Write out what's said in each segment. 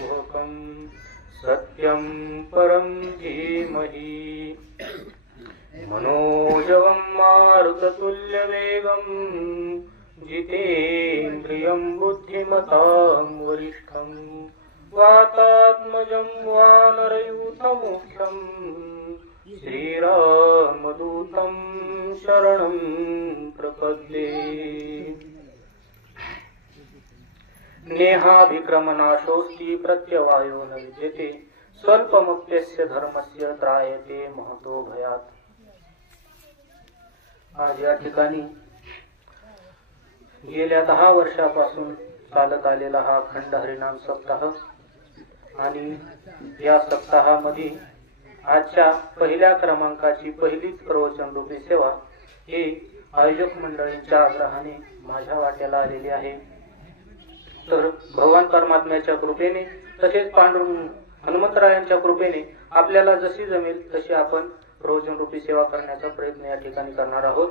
गुहकं सत्यं परं धीमहि मनोजवं मारुततुल्यवेगं जितेन्द्रियं बुद्धिमतां वरिष्ठं वातात्मजं वानरयूथमुख्यं श्रीरामदूतं शरणं प्रपद्ये। नेहाभिक्रमनाशोऽस्ति प्रत्यवायो न विद्यते स्वल्पमुक्तस्य धर्मस्य त्रायते महतो भयात्। आज या ठिकाणी गेल्या 10 वर्षापासून चालत आलेला हा अखंड हरिनाम सप्ताह आणि या सप्ताहामध्ये आजच्या पहिल्या क्रमांकाची पहिलीच प्रवचन रूपी सेवा ही आयोजक मंडळींच्या आग्रहाने माझ्या वाट्याला आलेली आहे। तर भगवान परमात्म्याच्या कृपेने तसेच पांडुरंग हनुमंतरायांच्या कृपेने आपल्याला जशी जमेल तशी आपण प्रवचन रूपी सेवा करण्याचा प्रयत्न या ठिकाणी करणार आहोत।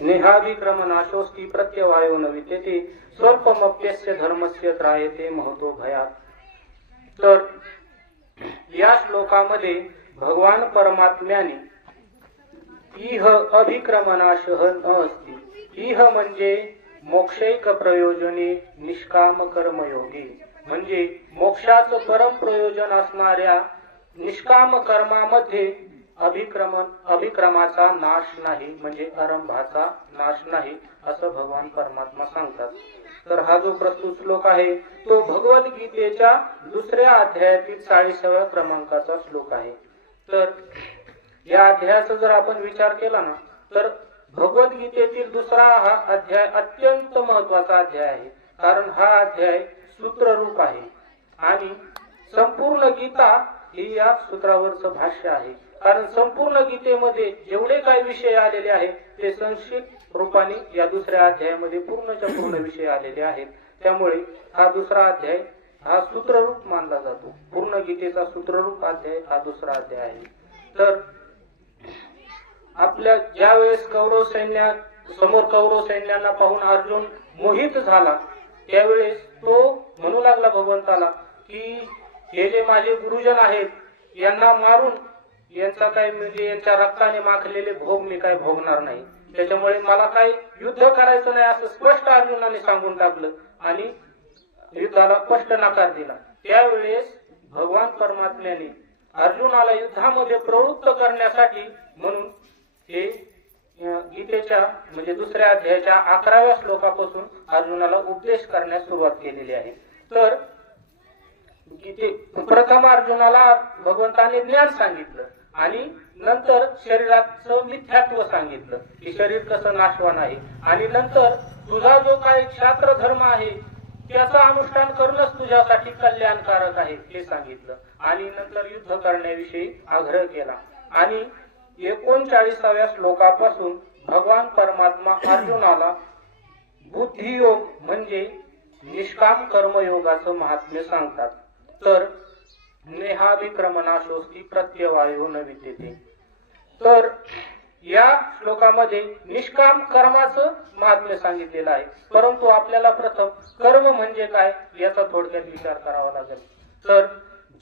नेहाभिक्रमनाशोऽस्ति प्रत्यवायो न विद्यते स्वल्पमप्यस्य धर्मस्य त्रायते महतो भयात्। तर या श्लोकामध्ये भगवान परमात्म्याने इह अभिक्रमनाशः न अस्ति, इह म्हणजे मोक्षैक प्रयोजने निष्काम कर्मयोगी, म्हणजे मोक्षाचं परम प्रयोजन असणाऱ्या निष्काम कर्मामध्ये अभिक्रमाचा नाश नाही, म्हणजे आरंभाचा नाश नाही असं भगवान परमात्मा सांगतात। तर हा जो प्रस्तुत श्लोक आहे तो भगवद्गीतेच्या 2ऱ्या अध्यायातील 40व्या क्रमांकाचा श्लोक आहे। तर या अध्यायाचा जर आपण विचार केला ना तर भगवद्गीतेतील 2रा हा अध्याय अत्यंत महत्वाचा अध्याय आहे, कारण हा अध्याय सूत्ररूप आहे आणि संपूर्ण गीता ही या सूत्रावरचं भाष्य आहे। कारण संपूर्ण गीतेमध्ये जेवढे काही विषय आलेले आहेत ते संक्षिप्त रूपाने या 2ऱ्या अध्यायामध्ये पूर्णच्या पूर्ण विषय आलेले आहेत। त्यामुळे हा 2रा अध्याय हा सूत्ररूप मानला जातो। पूर्ण गीतेचा सूत्ररूप अध्याय हा 2रा अध्याय आहे। तर आपल्या ज्या वेळेस कौरव सैन्यांना पाहून अर्जुन मोहित झाला त्यावेळेस तो म्हणू लागला भगवंताला की हे जे माझे गुरुजन आहेत यांना मारून यांचा काय म्हणजे यांच्या रक्ताने माखलेले भोग मी काय भोगणार नाही, त्याच्यामुळे मला काय युद्ध करायचं नाही असं स्पष्ट अर्जुनाने सांगून टाकलं आणि युद्धाला स्पष्ट नकार दिला। त्यावेळेस भगवान परमात्म्याने अर्जुनाला युद्धामध्ये प्रवृत्त करण्यासाठी म्हणून हे गीतेच्या म्हणजे 2ऱ्या अध्यायाच्या 11व्या श्लोकापासून अर्जुनाला उपदेश करण्यास सुरुवात केलेली आहे। तर प्रथम अर्जुनाला भगवंताने ज्ञान सांगितलं आणि नंतर शरीराचं मिथ्यात्व सांगितलं की शरीर कसं नाशवान आहे आणि नंतर तुझा जो काही क्षात्र धर्म आहे त्याचं अनुष्ठान करणंच तुझ्यासाठी कल्याणकारक आहे हे सांगितलं आणि नंतर युद्ध करण्याविषयी आग्रह केला। आणि 39व्या श्लोकापासून भगवान परमात्मा अर्जुनाला बुद्धियोग म्हणजे निष्काम कर्मयोगाचं महात्म्य सांगतात। तर नेहाभिक्रमनाशोऽस्ति प्रत्यवायो न विद्यते, तर या श्लोकामध्ये निष्काम कर्माचं महात्म्य सांगितलेलं आहे, परंतु आपल्याला प्रथम कर्म म्हणजे काय याचा थोडक्यात विचार करावा लागेल। तर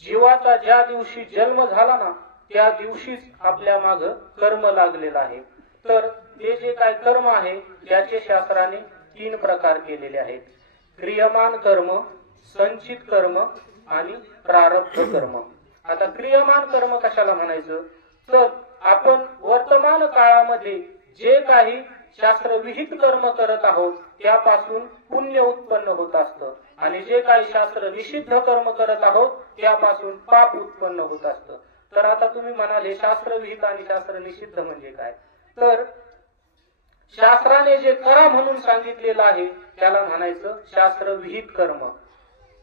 जीवाचा ज्या दिवशी जन्म झाला ना त्या दिवशीच आपल्या माग कर्म लागलेलं आहे। तर ते जे काय कर्म आहे त्याचे शास्त्राने 3 प्रकार केलेले आहेत, क्रियमान कर्म, संचित कर्म आणि प्रारब्ध कर्म। आता क्रियमान कर्म कशाला म्हणायचं तर आपण वर्तमान काळामध्ये जे काही शास्त्रविहित कर्म करत आहोत त्यापासून पुण्य उत्पन्न होत असतं आणि जे काही शास्त्र निषिद्ध कर्म करत आहोत त्यापासून पाप उत्पन्न होत असतं। तर आता तुम्ही म्हणाले शास्त्रविहित आणि शास्त्र निषिद्ध म्हणजे काय, तर शास्त्राने जे करा म्हणून सांगितलेलं आहे त्याला म्हणायचं शास्त्रविहित कर्म।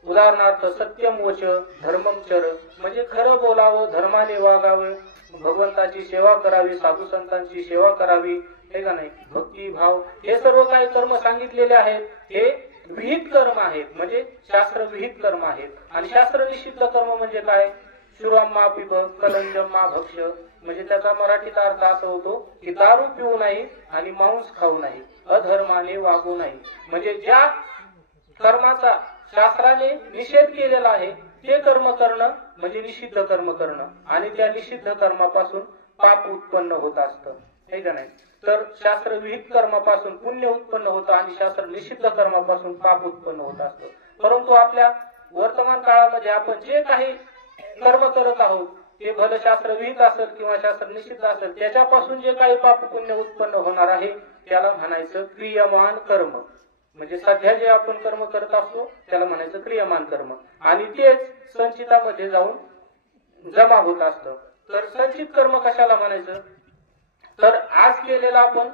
उदाहरणार्थ सत्यम वच धर्मम चर, म्हणजे खरं बोलावं, धर्माने वागावं, भगवंताची सेवा करावी, साधू संतांची सेवा करावी, हे का नाही, भक्ती भाव, हे सर्व काही कर्म सांगितलेले आहेत हे विहित कर्म आहेत, म्हणजे शास्त्र विहित कर्म आहेत। आणि शास्त्र निषिद्ध कर्म म्हणजे काय, शुराम्मा पिब कलंजम्मा भक्ष, म्हणजे त्याचा मराठीत अर्थ असा होतो की दारू पिऊ नाही आणि मांस खाऊ नाही, अधर्माने वागू नाही, म्हणजे ज्या कर्माचा शास्त्राने निषेध केलेला आहे ते कर्म करणं म्हणजे निषिद्ध कर्म करणं, आणि त्या निषिद्ध कर्मापासून पाप उत्पन्न होत असतं, हे का नाही. तर शास्त्र विहित कर्मापासून पुण्य उत्पन्न होतं आणि शास्त्र निषिद्ध कर्मापासून पाप उत्पन्न होत असतं. परंतु आपल्या वर्तमान काळामध्ये आपण जे काही कर्म करत आहोत ते भलं शास्त्र विहित असेल किंवा शास्त्र निषिद्ध असेल, त्याच्यापासून जे काही पाप पुण्य उत्पन्न होणार आहे त्याला म्हणायचं क्रियमान कर्म. म्हणजे सध्या जे आपण कर्म करत असतो त्याला म्हणायचं क्रियमान कर्म, आणि तेच संचितामध्ये जाऊन जमा होत असतं. तर संचित कर्म कशाला म्हणायचं, तर आज केलेलं आपण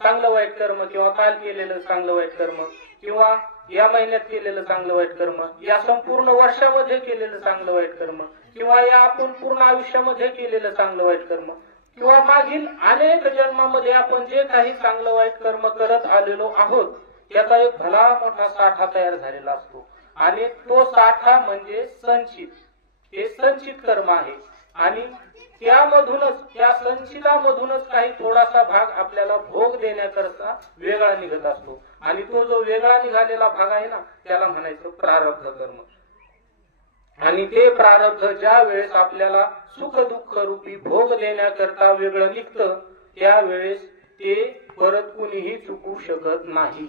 चांगलं वाईट कर्म किंवा काल केलेलं चांगलं वाईट कर्म किंवा या महिन्यात केलेलं चांगलं वाईट कर्म, या संपूर्ण वर्षामध्ये केलेलं चांगलं वाईट कर्म किंवा या आपण पूर्ण आयुष्यामध्ये केलेलं चांगलं वाईट कर्म किंवा मागील अनेक जन्मामध्ये आपण जे काही चांगलं वाईट कर्म करत आलेलो आहोत याचा एक भला मोठा साठा तयार झालेला असतो, आणि तो साठा म्हणजे संचित, हे संचित कर्म आहे. आणि त्यामधूनच, त्या संचितामधूनच काही थोडासा भाग आपल्याला भोग देण्याकरता वेगळा निघत असतो, आणि तो जो वेगळा निघालेला भाग आहे ना त्याला म्हणायचं प्रारब्ध कर्म. आणि ते प्रारब्ध ज्या वेळेस आपल्याला सुख दुःख रूपी भोग देण्याकरता वेगळं निघतं त्यावेळेस ते परत कुणीही चुकू शकत नाही.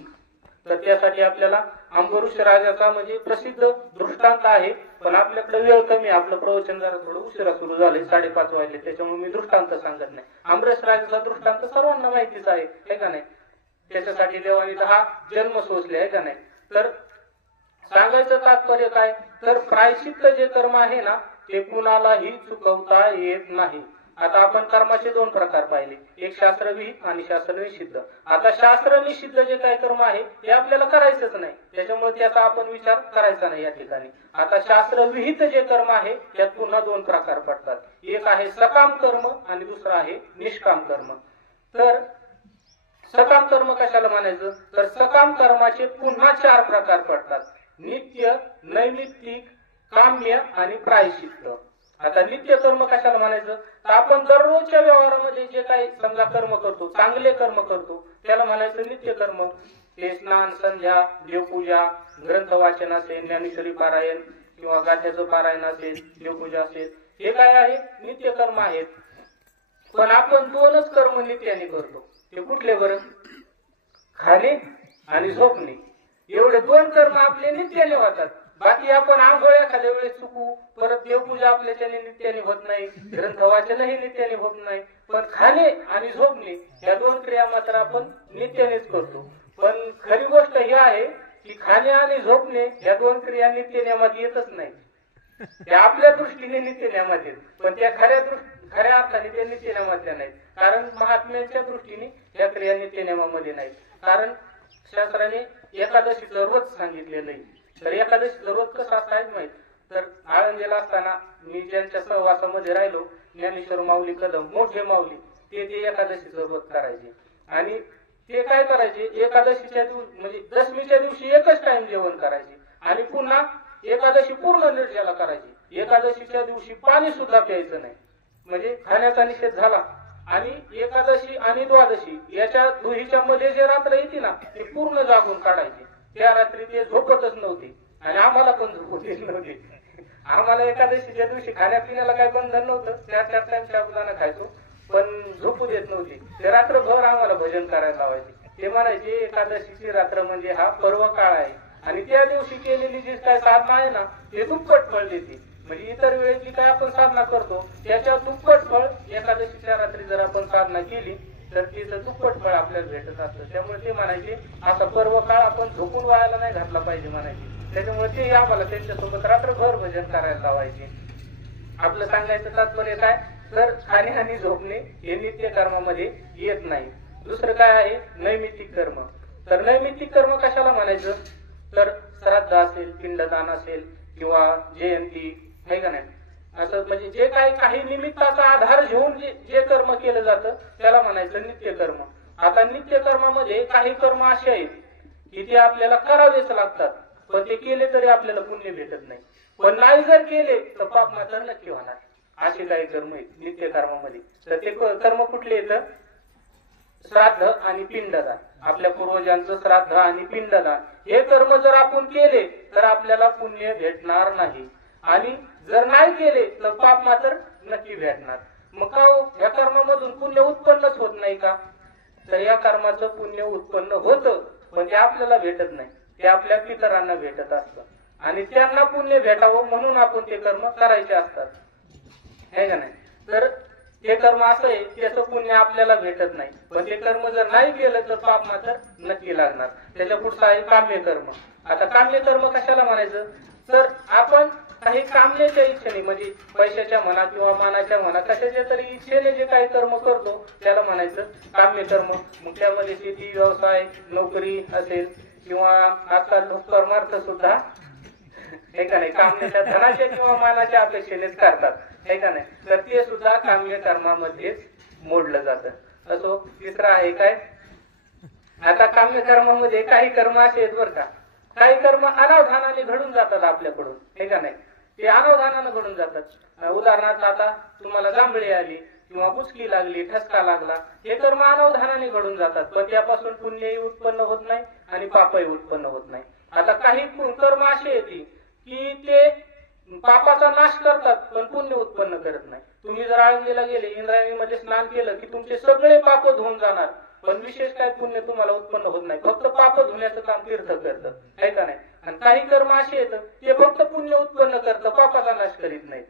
तर त्यासाठी आपल्याला अंबरीष राजाचा म्हणजे प्रसिद्ध दृष्टांत आहे, पण आपल्याकडे वेळ कमी, आपलं प्रवचन जरा थोडं उशिरा सुरू झाले, 5:30 वाजले, त्याच्यामुळे मी दृष्टांत सांगत नाही. अंबरीष राजाचा दृष्टांत सर्वांना माहितीच आहे, है का नाही. त्याच्यासाठी देवाने 10 जन्म सोसले, आहे का नाही. तर सांगायचं तात्पर्य काय, तर प्रायश्चित्त जे कर्म आहे ना ते कुणालाही चुकवता येत नाही. आता आपण कर्माचे 2 प्रकार पाहिले, एक शास्त्र विहित आणि शास्त्र निषिद्ध. आता शास्त्र निषिद्ध जे काही कर्म आहे ते आपल्याला करायचंच नाही, त्याच्यामुळे त्याचा आपण विचार करायचा नाही या ठिकाणी. आता शास्त्र विहित जे कर्म आहे त्यात पुन्हा 2 प्रकार पडतात, एक आहे सकाम कर्म आणि दुसरा आहे निष्काम कर्म. तर सकाम कर्म कशाला म्हणायचं, तर सकाम कर्माचे पुन्हा 4 प्रकार पडतात, नित्य, नैमित्तिक, काम्य आणि प्रायश्चित्त. आता नित्य कर्म कशाला म्हणायचं, तर आपण दररोजच्या व्यवहारामध्ये जे काही समजा कर्म करतो, चांगले कर्म करतो त्याला म्हणायचं नित्य कर्म. ते स्नान, संध्या, देवपूजा, ग्रंथ वाचन असेल, ज्ञानेश्वरी पारायण किंवा गाथ्याचं पारायण असेल, देवपूजा असेल, हे काय आहे नित्य कर्म आहेत. पण आपण 2च कर्म नित्याने करतो, ते कुठले बरं, खाणे आणि झोपणे. एवढे 2 कर्म आपले नित्याने होतात. बाकी आपण आंघोळ एखाद्या वेळेस चुकू, परत देवपूजा आपल्याच्याने नित्याने होत नाही, ग्रंथ वाचनही नित्याने होत नाही, पण खाणे आणि झोपणे या 2 क्रिया मात्र आपण नित्यानेच करतो. पण खरी गोष्ट ही आहे की खाणे आणि झोपणे या 2 क्रिया नित्यनेमात येतच नाही. त्या आपल्या दृष्टीने नित्यनेमात येत, पण त्या खऱ्या अर्थाने त्या नित्यनेमातल्या नाहीत, कारण महात्म्यांच्या दृष्टीने या क्रिया नित्यनेमामध्ये नाहीत. कारण शास्त्राने एकादशीचं व्रत सांगितलेलं आहे. तर एकादशीचं व्रत कसं असतं माहित, तर आळंदीला असताना मी ज्यांच्या सहवासामध्ये राहिलो, ज्ञानेश्वर माऊली कदम, मोठे माऊली, ते एकादशीचं व्रत करायचे. आणि ते काय करायचे, एकादशीच्या दिवशी म्हणजे दशमीच्या दिवशी एकच टाइम जेवण करायचे आणि पुन्हा एकादशी पूर्ण निर्जला करायची. एकादशीच्या दिवशी पाणी सुद्धा प्यायचं नाही, म्हणजे खाण्याचा निषेध झाला. आणि एकादशी आणि द्वादशी याच्या दुहीच्या मध्ये जे रात्र येते ना ते पूर्ण जागून काढायचे. त्या रात्री ते झोपतच नव्हते आणि आम्हाला पण झोपू देत नव्हते. आम्हाला एकादशीच्या दिवशी खाण्यापिण्याला काही बंधन नव्हतं, 4-4 टाइम साबुदाणा खायचो, पण झोपू देत नव्हते. ते रात्रभर आम्हाला भजन करायला लावायचे. ते म्हणायचे एकादशीची रात्र म्हणजे हा पर्व काळ आहे आणि त्या दिवशी केलेली जी काय साधना आहे ना ते दुप्पट फळ देते. म्हणजे इतर वेळेस जी काय आपण साधना करतो त्याच्या दुप्पट फळ एकादशीच्या रात्री जर आपण साधना केली तर तिचं दुप्पट फळ आपल्याला भेटत असतं. त्यामुळे ते म्हणायचे असा पर्व काळ आपण झोपून व्हायला नाही घातला पाहिजे म्हणायचे. त्याच्यामुळे ते आम्हाला त्यांच्यासोबत रात्रभर भजन करायला लावायचे. आपलं सांगायचं तात्पर्य काय, तर खाणे आणि झोपणे हे नित्य कर्मामध्ये येत नाही. दुसरं काय आहे नैमित्तिक कर्म. तर नैमित्तिक कर्म कशाला म्हणायचं, तर श्राद्ध असेल, पिंडदान असेल किंवा जयंती, आहे का नाही, असं म्हणजे जे काही निमित्ताचा आधार घेऊन जे कर्म केलं जातं त्याला म्हणायचं नित्य कर्म. आता नित्य कर्मामध्ये काही कर्म असे आहेत की ते आपल्याला करावेच लागतात, पण ते केले तरी आपल्याला पुण्य भेटत नाही. पण नाही जर केले तर पाप मात्र नक्की होणार. असे काही कर्म आहेत नित्य कर्मामध्ये. तर ते कर्म कुठले येतं, श्राद्ध आणि पिंडदान. आपल्या पूर्वजांचं श्राद्ध आणि पिंडदान हे कर्म जर आपण केले तर आपल्याला पुण्य भेटणार नाही. आणि जर नाही केले तर पाप मात्र नक्की भेटणार. मग का हो, या कर्मामधून पुण्य उत्पन्नच होत नाही का? तर या कर्माचं पुण्य उत्पन्न होतं, पण ते आपल्याला भेटत नाही, ते आपल्या पितरांना भेटत असतं. आणि त्यांना पुण्य भेटावं म्हणून आपण ते कर्म करायचे असतात, है का नाही? तर ते कर्म असं आहे, त्याचं पुण्य आपल्याला भेटत नाही, पण ते कर्म जर नाही केलं तर पाप मात्र नक्की लागणार. त्याच्या पुढचं आहे काम्य कर्म. आता काम्य कर्म कशाला म्हणायचं? तर आपण काही कामण्याच्या इच्छेने, म्हणजे पैशाच्या म्हणा किंवा मानाच्या म्हणा, कशाच्या तरी इच्छेने जे काही कर्म करतो त्याला म्हणायचं काम्य कर्म. मग त्यामध्ये शेती, व्यवसाय, नोकरी असेल किंवा आजकाल लोक कर्मार्थ सुद्धा हे का नाही कामण्याच्या धनाच्या किंवा मानाच्या अपेक्षेनेच करतात, हे का नाही? तर ते सुद्धा काम्य कर्मामध्येच मोडलं जातं. असो. तिसरा आहे काय? आता काम्य कर्मामध्ये काही कर्म असे आहेत बरं का, काही कर्म अनावधानाने घडून जातात आपल्याकडून, हे का नाही? ते अनावधानानं घडून जातात. उदाहरणार्थ आता तुम्हाला जांभळी आली किंवा बुचकी लागली, ठसका लागला, हे कर्म अनावधानाने घडून जातात, पण त्यापासून पुण्यही उत्पन्न होत नाही आणि पापही उत्पन्न होत नाही. आता काही कर्म असे येते की ते पापाचा नाश करतात पण पुण्य उत्पन्न करत नाही. तुम्ही जर आळंदीला गेले, इंद्रायणीमध्ये स्नान केलं की तुमचे सगळे पाप धुवून जाणार, पण विशेष काय पुण्य तुम्हाला उत्पन्न होत नाही, फक्त पाप धुण्याचं काम तीर्थ करतं, आहे का नाही? आणि काही कर्म असे येतं ते फक्त पुण्य उत्पन्न करतं, पापाचा नाश करीत नाही.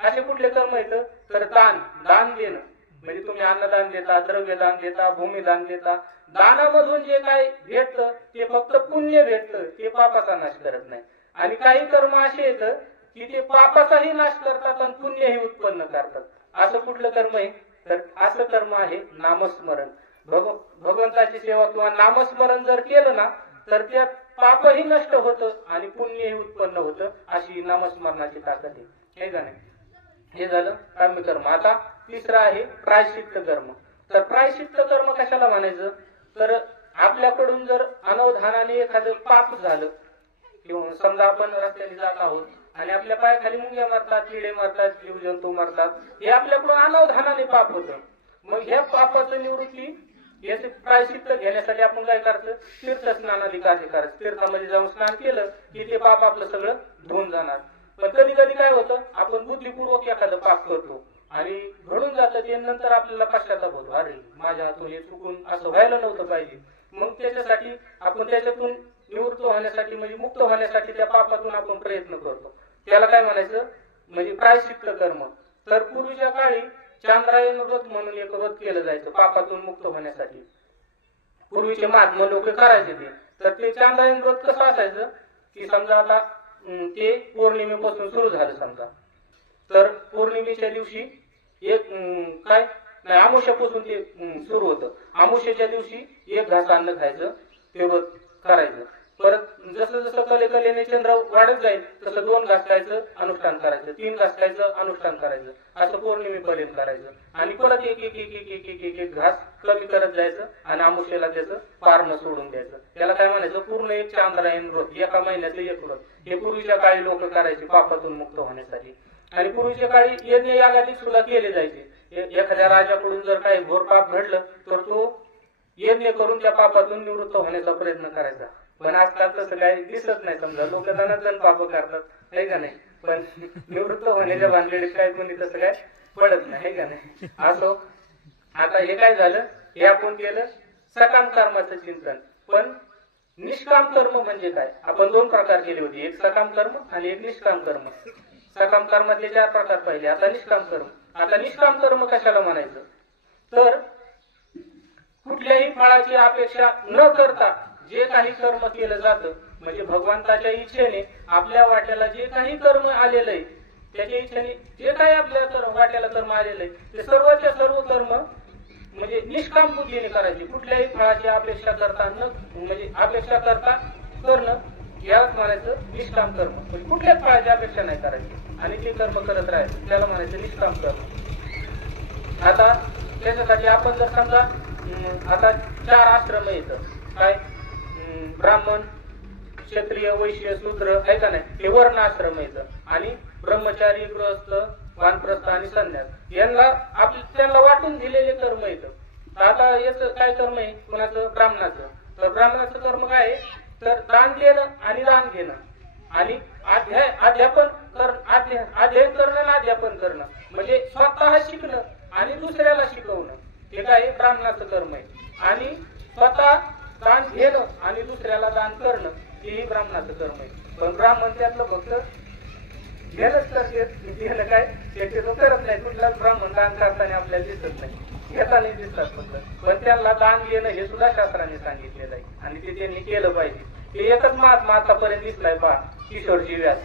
असे कुठले कर्म येतं? तर दान देणं, म्हणजे तुम्ही अन्नदान देता, द्रव्यदान देता, भूमिदान देता. दानामधून जे काही भेटतं ते फक्त पुण्य भेटतं, ते पापाचा नाश करत नाही. आणि काही कर्म असे येतं की ते पापाचाही नाश करतात आणि पुण्यही उत्पन्न करतात. असं कुठलं कर्म आहे? तर असं कर्म आहे नामस्मरण. भगवंताची सेवा किंवा नामस्मरण जर केलं ना तर त्यात पापही नष्ट होतं आणि पुण्यही उत्पन्न होतं. अशी नामस्मरणाची ताकद आहे, हे का नाही? हे झालं काम्य कर्म. आता तिसरा आहे प्रायश्चित्त कर्म. तर प्रायश्चित्त कर्म कशाला म्हणायचं? तर आपल्याकडून जर अनवधानाने एखादं पाप झालं, किंवा समजा आपण रस्त्याने जात आहोत आणि आपल्या पायाखाली मुंग्या मारतात, किडे मारतात, जीवजंतू मारतात, हे आपल्याकडून अनवधानाने पाप होतं. मग ह्या पापाचं निवृत्ती, याचे प्रायश्चित्त घेण्यासाठी आपण काय करायचं? तीर्थ स्नानादी कार्य करायचं. तीर्थामध्ये जाऊन स्नान केलं की ते पाप आपलं सगळं धुवून जाणार. पण कधी कधी काय होतं, आपण बुद्धिपूर्वक एखादं पाप करतो आणि घडून जातं, ते नंतर आपल्याला पश्चाताप होतो, अरे माझ्या हातून हे चुकून असं व्हायला नव्हतं पाहिजे. मग त्याच्यासाठी आपण त्याच्यातून निवृत्त होण्यासाठी, म्हणजे मुक्त होण्यासाठी त्या पापातून आपण प्रयत्न करतो. त्याला काय म्हणायचं? म्हणजे प्रायश्चित्त कर्म. तर पूर्वीच्या काळी चांद्रायण व्रत म्हणून एक व्रत केलं जायचं पापातून मुक्त होण्यासाठी. पूर्वीचे महात्मा लोक करायचे ते. तर ते चांद्रायण व्रत कसं असायचं की समजा आता ते पौर्णिमेपासून सुरू झालं समजा, तर पौर्णिमेच्या दिवशी एक काय नाही अमावस्यापासून ते सुरू होतं. अमावस्याच्या दिवशी एक घास अन्न खायचं, ते व्रत करायचं. परत जसं जसं कलेने चंद्र वाढत जाईल तसं 2 घास खायचं, अनुष्ठान करायचं, 3 घास खायचं, अनुष्ठान करायचं, असं पौर्णिमेपर्यंत करायचं. आणि परत एक एक एक एक एक एक एक घास कमी करत जायचं आणि अमावस्येला त्याचं पारणं सोडून द्यायचं. त्याला काय म्हणायचं? पूर्ण एक चांद्रायण व्रत, एका महिन्याचं एक व्रत. हे पूर्वीच्या काळी लोक करायचे पापातून मुक्त होण्यासाठी. आणि पूर्वीच्या काळी यज्ञ यागादी सुद्धा केले जायचे. एखाद्या राजाकडून जर काही घोर पाप घडलं तर तो यज्ञ करून त्या पापातून निवृत्त होण्याचा प्रयत्न करायचा. पण आजकाल तसं काही दिसत नाही. समजा लोक धनाधन पाप करतात, हे का नाही? पण निवृत्त होण्याच्या भानगडीत काय कोणी तसं काय पडत नाही, हे का नाही? असो. आता हे काय झालं, हे आपण केलं सकाम कर्माचं चिंतन. पण निष्काम कर्म म्हणजे काय? आपण 2 प्रकार केले होते, एक सकाम कर्म आणि एक निष्काम कर्म. सकाम कर्मातले 4 प्रकार पाहिले. आता निष्काम कर्म. आता निष्काम कर्म कशाला म्हणायचं? तर कुठल्याही फळाची अपेक्षा न करता जे काही कर्म केलं जातं, म्हणजे भगवंताच्या इच्छेने आपल्या वाट्याला जे काही कर्म आलेलं आहे, त्याच्या इच्छेने जे काही आपल्या वाट्याला कर्म आलेलं आहे, ते सर्वच्या सर्व कर्म म्हणजे निष्काम बुद्धीने करायचे. कुठल्याही फळाची अपेक्षा करता न, म्हणजे अपेक्षा करता करणं, यालाच म्हणायचं निष्काम कर्म. म्हणजे कुठल्याच फळाची अपेक्षा नाही करायची आणि ते कर्म करत राहायचं, त्याला म्हणायचं निष्काम कर्म. आता त्याच्यासाठी आपण जर समजा आता 4 आश्रम येतं, काय? ब्राह्मण, क्षत्रिय, वैश्य, शूद्र, आहे का नाही? हे वर्ण आश्रम येतं. आणि ब्रह्मचारी, गृहस्थ, वानप्रस्थ आणि संन्यास, यांना त्यांना वाटून दिलेले कर्म येतं. आता याचं काय कर्म आहे कोणाचं? ब्राह्मणाचं. तर ब्राह्मणाचं कर्म काय आहे? तर दान देणं आणि दान घेणं आणि अध्यापन गेलंच तर त्यानं काय शक्यतो करत नाही. कुठलाच ब्राह्मण दान करताना आपल्याला दिसत नाही, घेताना दिसतात फक्त. पण त्यांना दान घेणं हे सुद्धा शास्त्राने सांगितलेलं आहे आणि ते त्यांनी केलं पाहिजे. ते एकच महात्मा आतापर्यंत दिसलाय पहा, किशोरजी व्यास.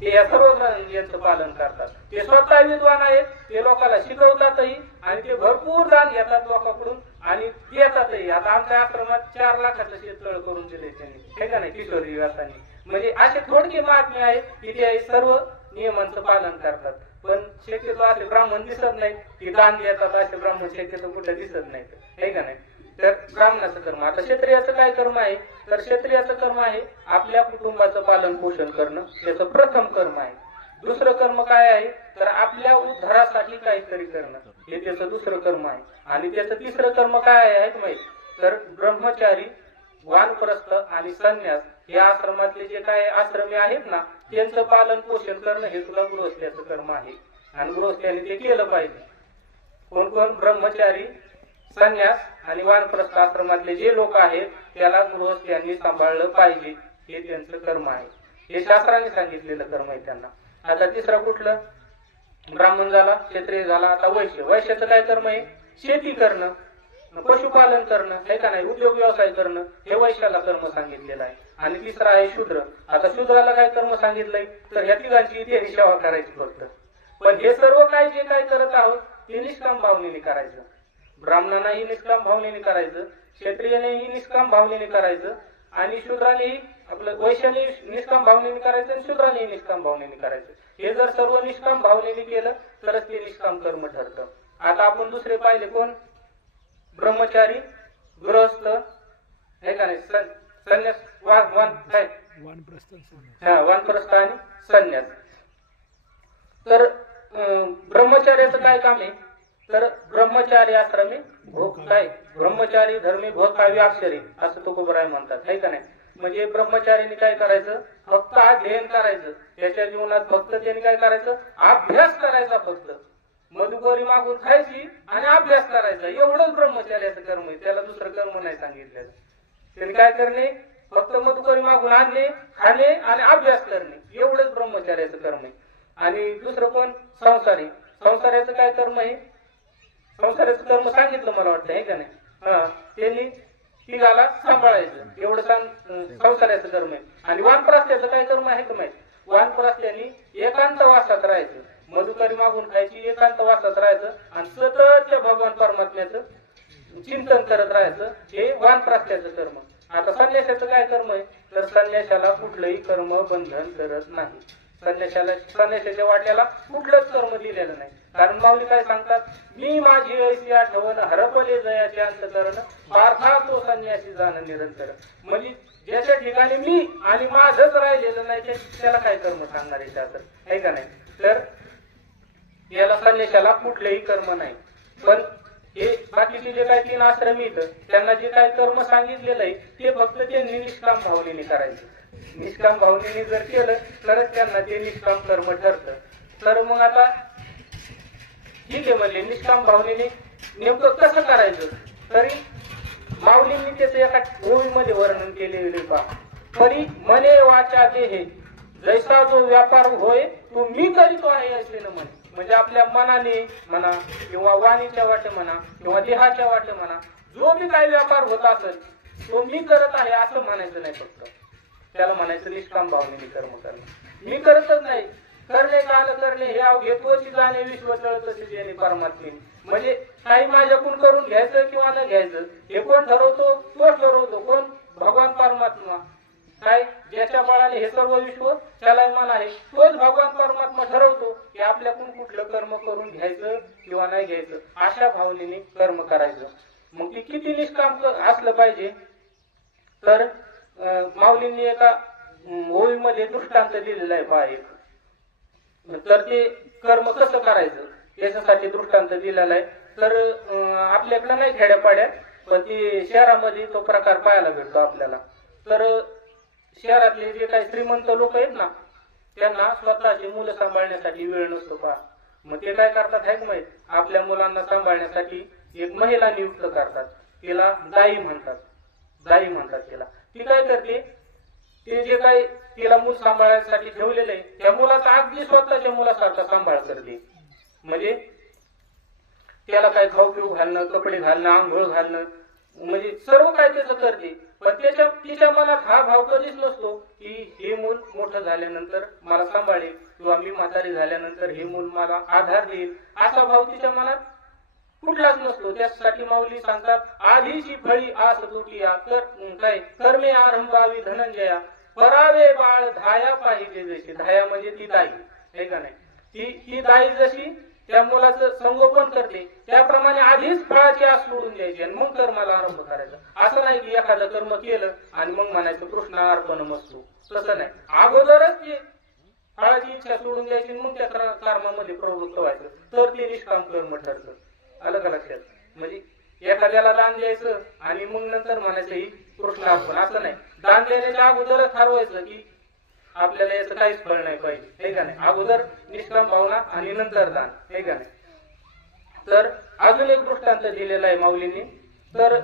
ते या सर्व यांचं पालन करतात. ते स्वतः विद्वान आहेत, ते लोकांना शिकवतातही आणि ते भरपूर दान घेतात लोकांकडून आणि देतातही. आता आमच्या आश्रमात 4 लाखाचं शेततळ करून दिले त्यांनी, हे का नाही, किशोरजी व्यासांनी. म्हणजे असे थोडके महात्मे आहेत की ते सर्व नियमांचं पालन करतात. पण शक्यतो असे ब्राह्मण दिसत नाही की दान देतात, असे ब्राह्मण शक्यतो कुठे दिसत नाहीत, हे का नाही. तर ब्राह्मणाचं कर्म. आता क्षत्रियाचं काय कर्म आहे, तर क्षत्रियाचं कर्म आहे आपल्या कुटुंबाचं पालन पोषण करणं, त्याचं प्रथम कर्म आहे. दुसरं कर्म काय आहे, तर आपल्या उद्धारासाठी काहीतरी करणं, हे त्याचं दुसरं कर्म आहे. आणि त्याचं तिसरं कर्म काय आहे माहित, तर ब्रह्मचारी, वानप्रस्थ आणि संन्यास या आश्रमातले जे काय आश्रमी आहेत ना, त्यांचं पालन पोषण करणं हे सुद्धा गृहस्थ्याचं कर्म आहे आणि गृहस्थ्याने ते केलं पाहिजे. कोण कोण, ब्रह्मचारी, संन्यास आणि वानप्रस्थ आश्रमातले जे लोक आहेत त्याला गृहस्थ्यांनी सांभाळलं पाहिजे, हे त्यांचं कर्म आहे. हे शास्त्राने सांगितलेलं कर्म आहे त्यांना. आता तिसरं कुठलं, ब्राह्मण झाला, क्षत्रिय झाला. आता वैश्य. वैश्याचं काय कर्म आहे, शेती करणं, पशुपालन करणं, हे का नाही, उद्योग व्यवसाय करणं, हे वैश्याला कर्म सांगितलेलं आहे. आणि तिसरा आहे शूद्र. आता शूद्राला काय कर्म सांगितलंय, तर ह्या तिघांची त्यांनी सेवा करायची फक्त. पण हे सर्व काय जे काय करत आहोत ते निष्काम भावनेने करायचं. ब्राह्मणांनाही निष्काम भावनेने करायचं, क्षत्रियानेही निष्काम भावनेने करायचं आणि शूद्रानेही, आपलं वैश्याने निष्काम भावनेने करायचं आणि शूद्रानेही निष्काम भावनेने करायचं. हे जर सर्व निष्काम भावनेने केलं तरच ते निष्काम कर्म ठरतं. आता आपण दुसरे पाहिले कोण, ब्रह्मचारी, गृहस्थ, हे का नाही, संन्यास, वानप्रस्थ आणि संन्यास. तर ब्रह्मचार्याचं काय काम आहे, तर ब्रह्मचारी आश्रमी काय, ब्रह्मचारी धर्मी भोकावी अक्षरी, असं तुकोबराय म्हणतात, है का नाही. म्हणजे ब्रह्मचारीने काय करायचं, फक्त अध्ययन करायचं, त्याच्या जीवनात फक्त त्यांनी काय करायचं, अभ्यास करायचा. फक्त मधुकरी मागून खायची आणि अभ्यास करायचा, एवढंच ब्रह्मचार्याचं कर्म आहे. त्याला दुसरं कर्म नाही सांगितलेलं. त्यांनी काय करणे, फक्त मधुकरी मागून आणणे, खाणे आणि अभ्यास करणे, एवढंच ब्रह्मचार्याचं कर्म आहे. आणि दुसरं पण संसारी. संसाराचं काय कर्म आहे, संसाराचं कर्म सांगितलं मला वाटतं, हे का नाही. त्यांनी तिघाला सांभाळायचं, एवढं संसाराचं कर्म आहे. आणि वानप्रस्थाचं काय कर्म आहे का माहिती, वानप्रस्थांनी एकांत वासात राहायचं, मधुकरी मागून खायची, एकांत वासात राहायचं आणि सतत त्या भगवान परमात्म्याचं चिंतन करत राहायचं, हे वानप्रस्थाचं कर्म. आता संन्यासाचं काय कर्म आहे, तर संन्यासाला कुठलंही कर्म बंधन करत नाही. संन्यासाच्या वाट्याला कुठलंच कर्म दिलेलं नाही. कारण माऊली काय सांगतात, मी माझी ऐशी आठवण हरपले जयाचे अंतकरण, पार्था तो संन्यासी जाण निरंतर. म्हणजे ज्याच्या ठिकाणी मी आणि माझंच राहिलेलं नाही त्याला काय कर्म सांगणार आहे शास्त्र, आहे का नाही. तर याला संन्यासाला कुठलेही कर्म नाही. पण हे बाकीचे जे काही 3 आश्रमी आहेत त्यांना जे काही कर्म सांगितलेलं आहे ते फक्त त्यांनी निष्काम भावनेने करायचं. निष्काम भावनेने जर केलं तरच त्यांना ते निष्काम कर्म ठरतं. तर मग आता ठीक आहे म्हणले, निष्काम भावनेने नेमकं कसं करायचं, तरी माऊलींनी त्याचं एका ओळीमध्ये वर्णन केलेले पहा. परी मने वाचा देहे जैसा जो व्यापार होय तो मी करीतो आहे असे म्हणे. म्हणजे आपल्या मनाने म्हणा किंवा वाणीच्या वाटे म्हणा किंवा देहाच्या वाटे म्हणा, जो मी काही व्यापार होत असेल तो मी करत आहे असं म्हणायचं नाही. फक्त त्याला म्हणायचं निष्काम भावनेने कर्म करणं. मी करतच नाही, करणे काल करणे हे घेतोची जाणे विश्व तळतसे जेणे परमात्मे. म्हणजे काही माझ्याकडून करून घ्यायचं किंवा न घ्यायचं हे कोण ठरवतो, तोच ठरवतो. कोण, भगवान परमात्मा. काय, ज्याच्या बळाने हे सर्व विश्व चलायमान आहे तोच भगवान परमात्मा ठरवतो की आपल्याकडून कुठलं कर्म करून घ्यायचं किंवा नाही घ्यायचं. अशा भावनेने कर्म करायचं. मग ती किती निष्काम असलं पाहिजे, तर माऊलींनी एका ओळीमध्ये दृष्टांत दिलेला आहे पहा एक. तर ते कर्म कसं करायचं याच्यासाठी दृष्टांत दिलेला आहे. तर आपल्याकडे नाही खेड्यापाड्यात, पण ती शहरामध्ये तो प्रकार पाहायला भेटतो आपल्याला. तर शहरातले जे काही श्रीमंत लोक आहेत ना, त्यांना स्वतःची मुलं सांभाळण्यासाठी वेळ नसतो पहा. मग ते काय करतात आहे माहित, आपल्या मुलांना सांभाळण्यासाठी एक महिला नियुक्त करतात, तिला दाई म्हणतात. दाई म्हणतात तिला. ती काय करते, ते जे काही तिला मूल सांभाळण्यासाठी ठेवलेलं आहे त्या मुलाचा अगदी स्वतःच्या मुलासारखा सांभाळ करते. म्हणजे त्याला काय खाऊ पिऊ घालणं, कपडे घालणं, आंघोळ घालणं, म्हणजे सर्व काय त्याचं करते. पण तिच्या मनात हा भाव कधीच नसतो की हे मूल मोठं झाल्यानंतर मला सांभाळेल किंवा मी म्हातारी झाल्यानंतर हे मूल मला आधार देईल, असा भाव तिच्या मनात कुठलाच नसतो. त्यासाठी माऊली सांगतात, आधीची फळी आस तुटिया काय कर्मे आरंभावी धनंजया, परावे बाळ धाया पाहिजे जशी. धाया म्हणजे ती दाई आहे का नाही, ती दाई जशी त्या मुलाचं संगोपन करते त्याप्रमाणे आधीच फळाची आस सोडून द्यायची आणि मग कर्माला आरंभ करायचा. असं नाही की एखादं कर्म केलं आणि मग म्हणायचं कृष्णा अर्पण मस्तू, तसं नाही. अगोदरच ते फळाची इच्छा सोडून द्यायची मग त्या कर्मामध्ये प्रवृत्त व्हायचं, तर ते निष्काम कर्म ठरतं. अलग लक्षात. म्हणजे एखाद्याला दान द्यायचं आणि मग नंतर म्हणायचं ही कृष्ण अर्पण, असं नाही. दान देण्याच्या अगोदरच ठरवायचं की आपल्याला याचं काहीच फळ नाही पाहिजे, हे का नाही. अगोदर निष्काम भावना आणि नंतर दान, हे का नाही. तर अजून एक दृष्टांत दिलेला आहे माऊलींनी. तर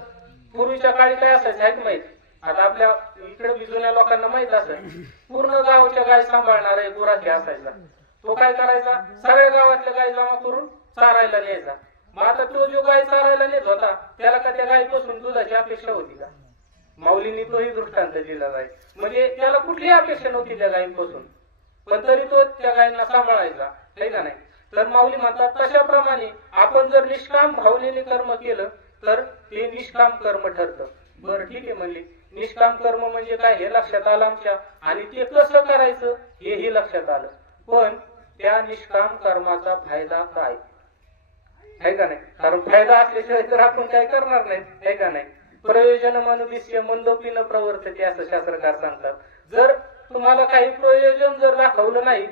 पूर्वीच्या काळी काय असायचं आहे माहित, आता आपल्या इकडे जुन्या लोकांना माहित असेल, पूर्ण गावाच्या गाय सांभाळणारा एक गुराखी असायचा. तो काय करायचा, सगळ्या गावातल्या गाय जमा करून चारायला न्यायचा. मग आता तो जो गाय चारायला नेत होता त्याला का त्या गायीपासून दुधाची अपेक्षा होती का? माऊलींनी तोही दृष्टांत दिला आहे. म्हणजे त्याला कुठलीही अपेक्षा नव्हती त्या गायीपासून, पण तरी तो त्या गायींना सांभाळायचा, हे का नाही. तर माऊली म्हणतात तशाप्रमाणे आपण जर निष्काम भावनेने कर्म केलं तर ते निष्काम कर्म ठरतं. बरं ठीक आहे म्हणले, निष्काम कर्म म्हणजे काय हे लक्षात आलं आमच्या, आणि ते कसं करायचं हेही लक्षात आलं. पण त्या निष्काम कर्माचा फायदा काय आहे का नाही, कारण फायदा असल्याशिवाय तर आपण काय करणार नाही, आहे का नाही. प्रयोजन मनुदिश्य मंदोपी न प्रवर्तते असं शास्त्रकार सांगतात. जर तुम्हाला काही प्रयोजन जर दाखवलं नाही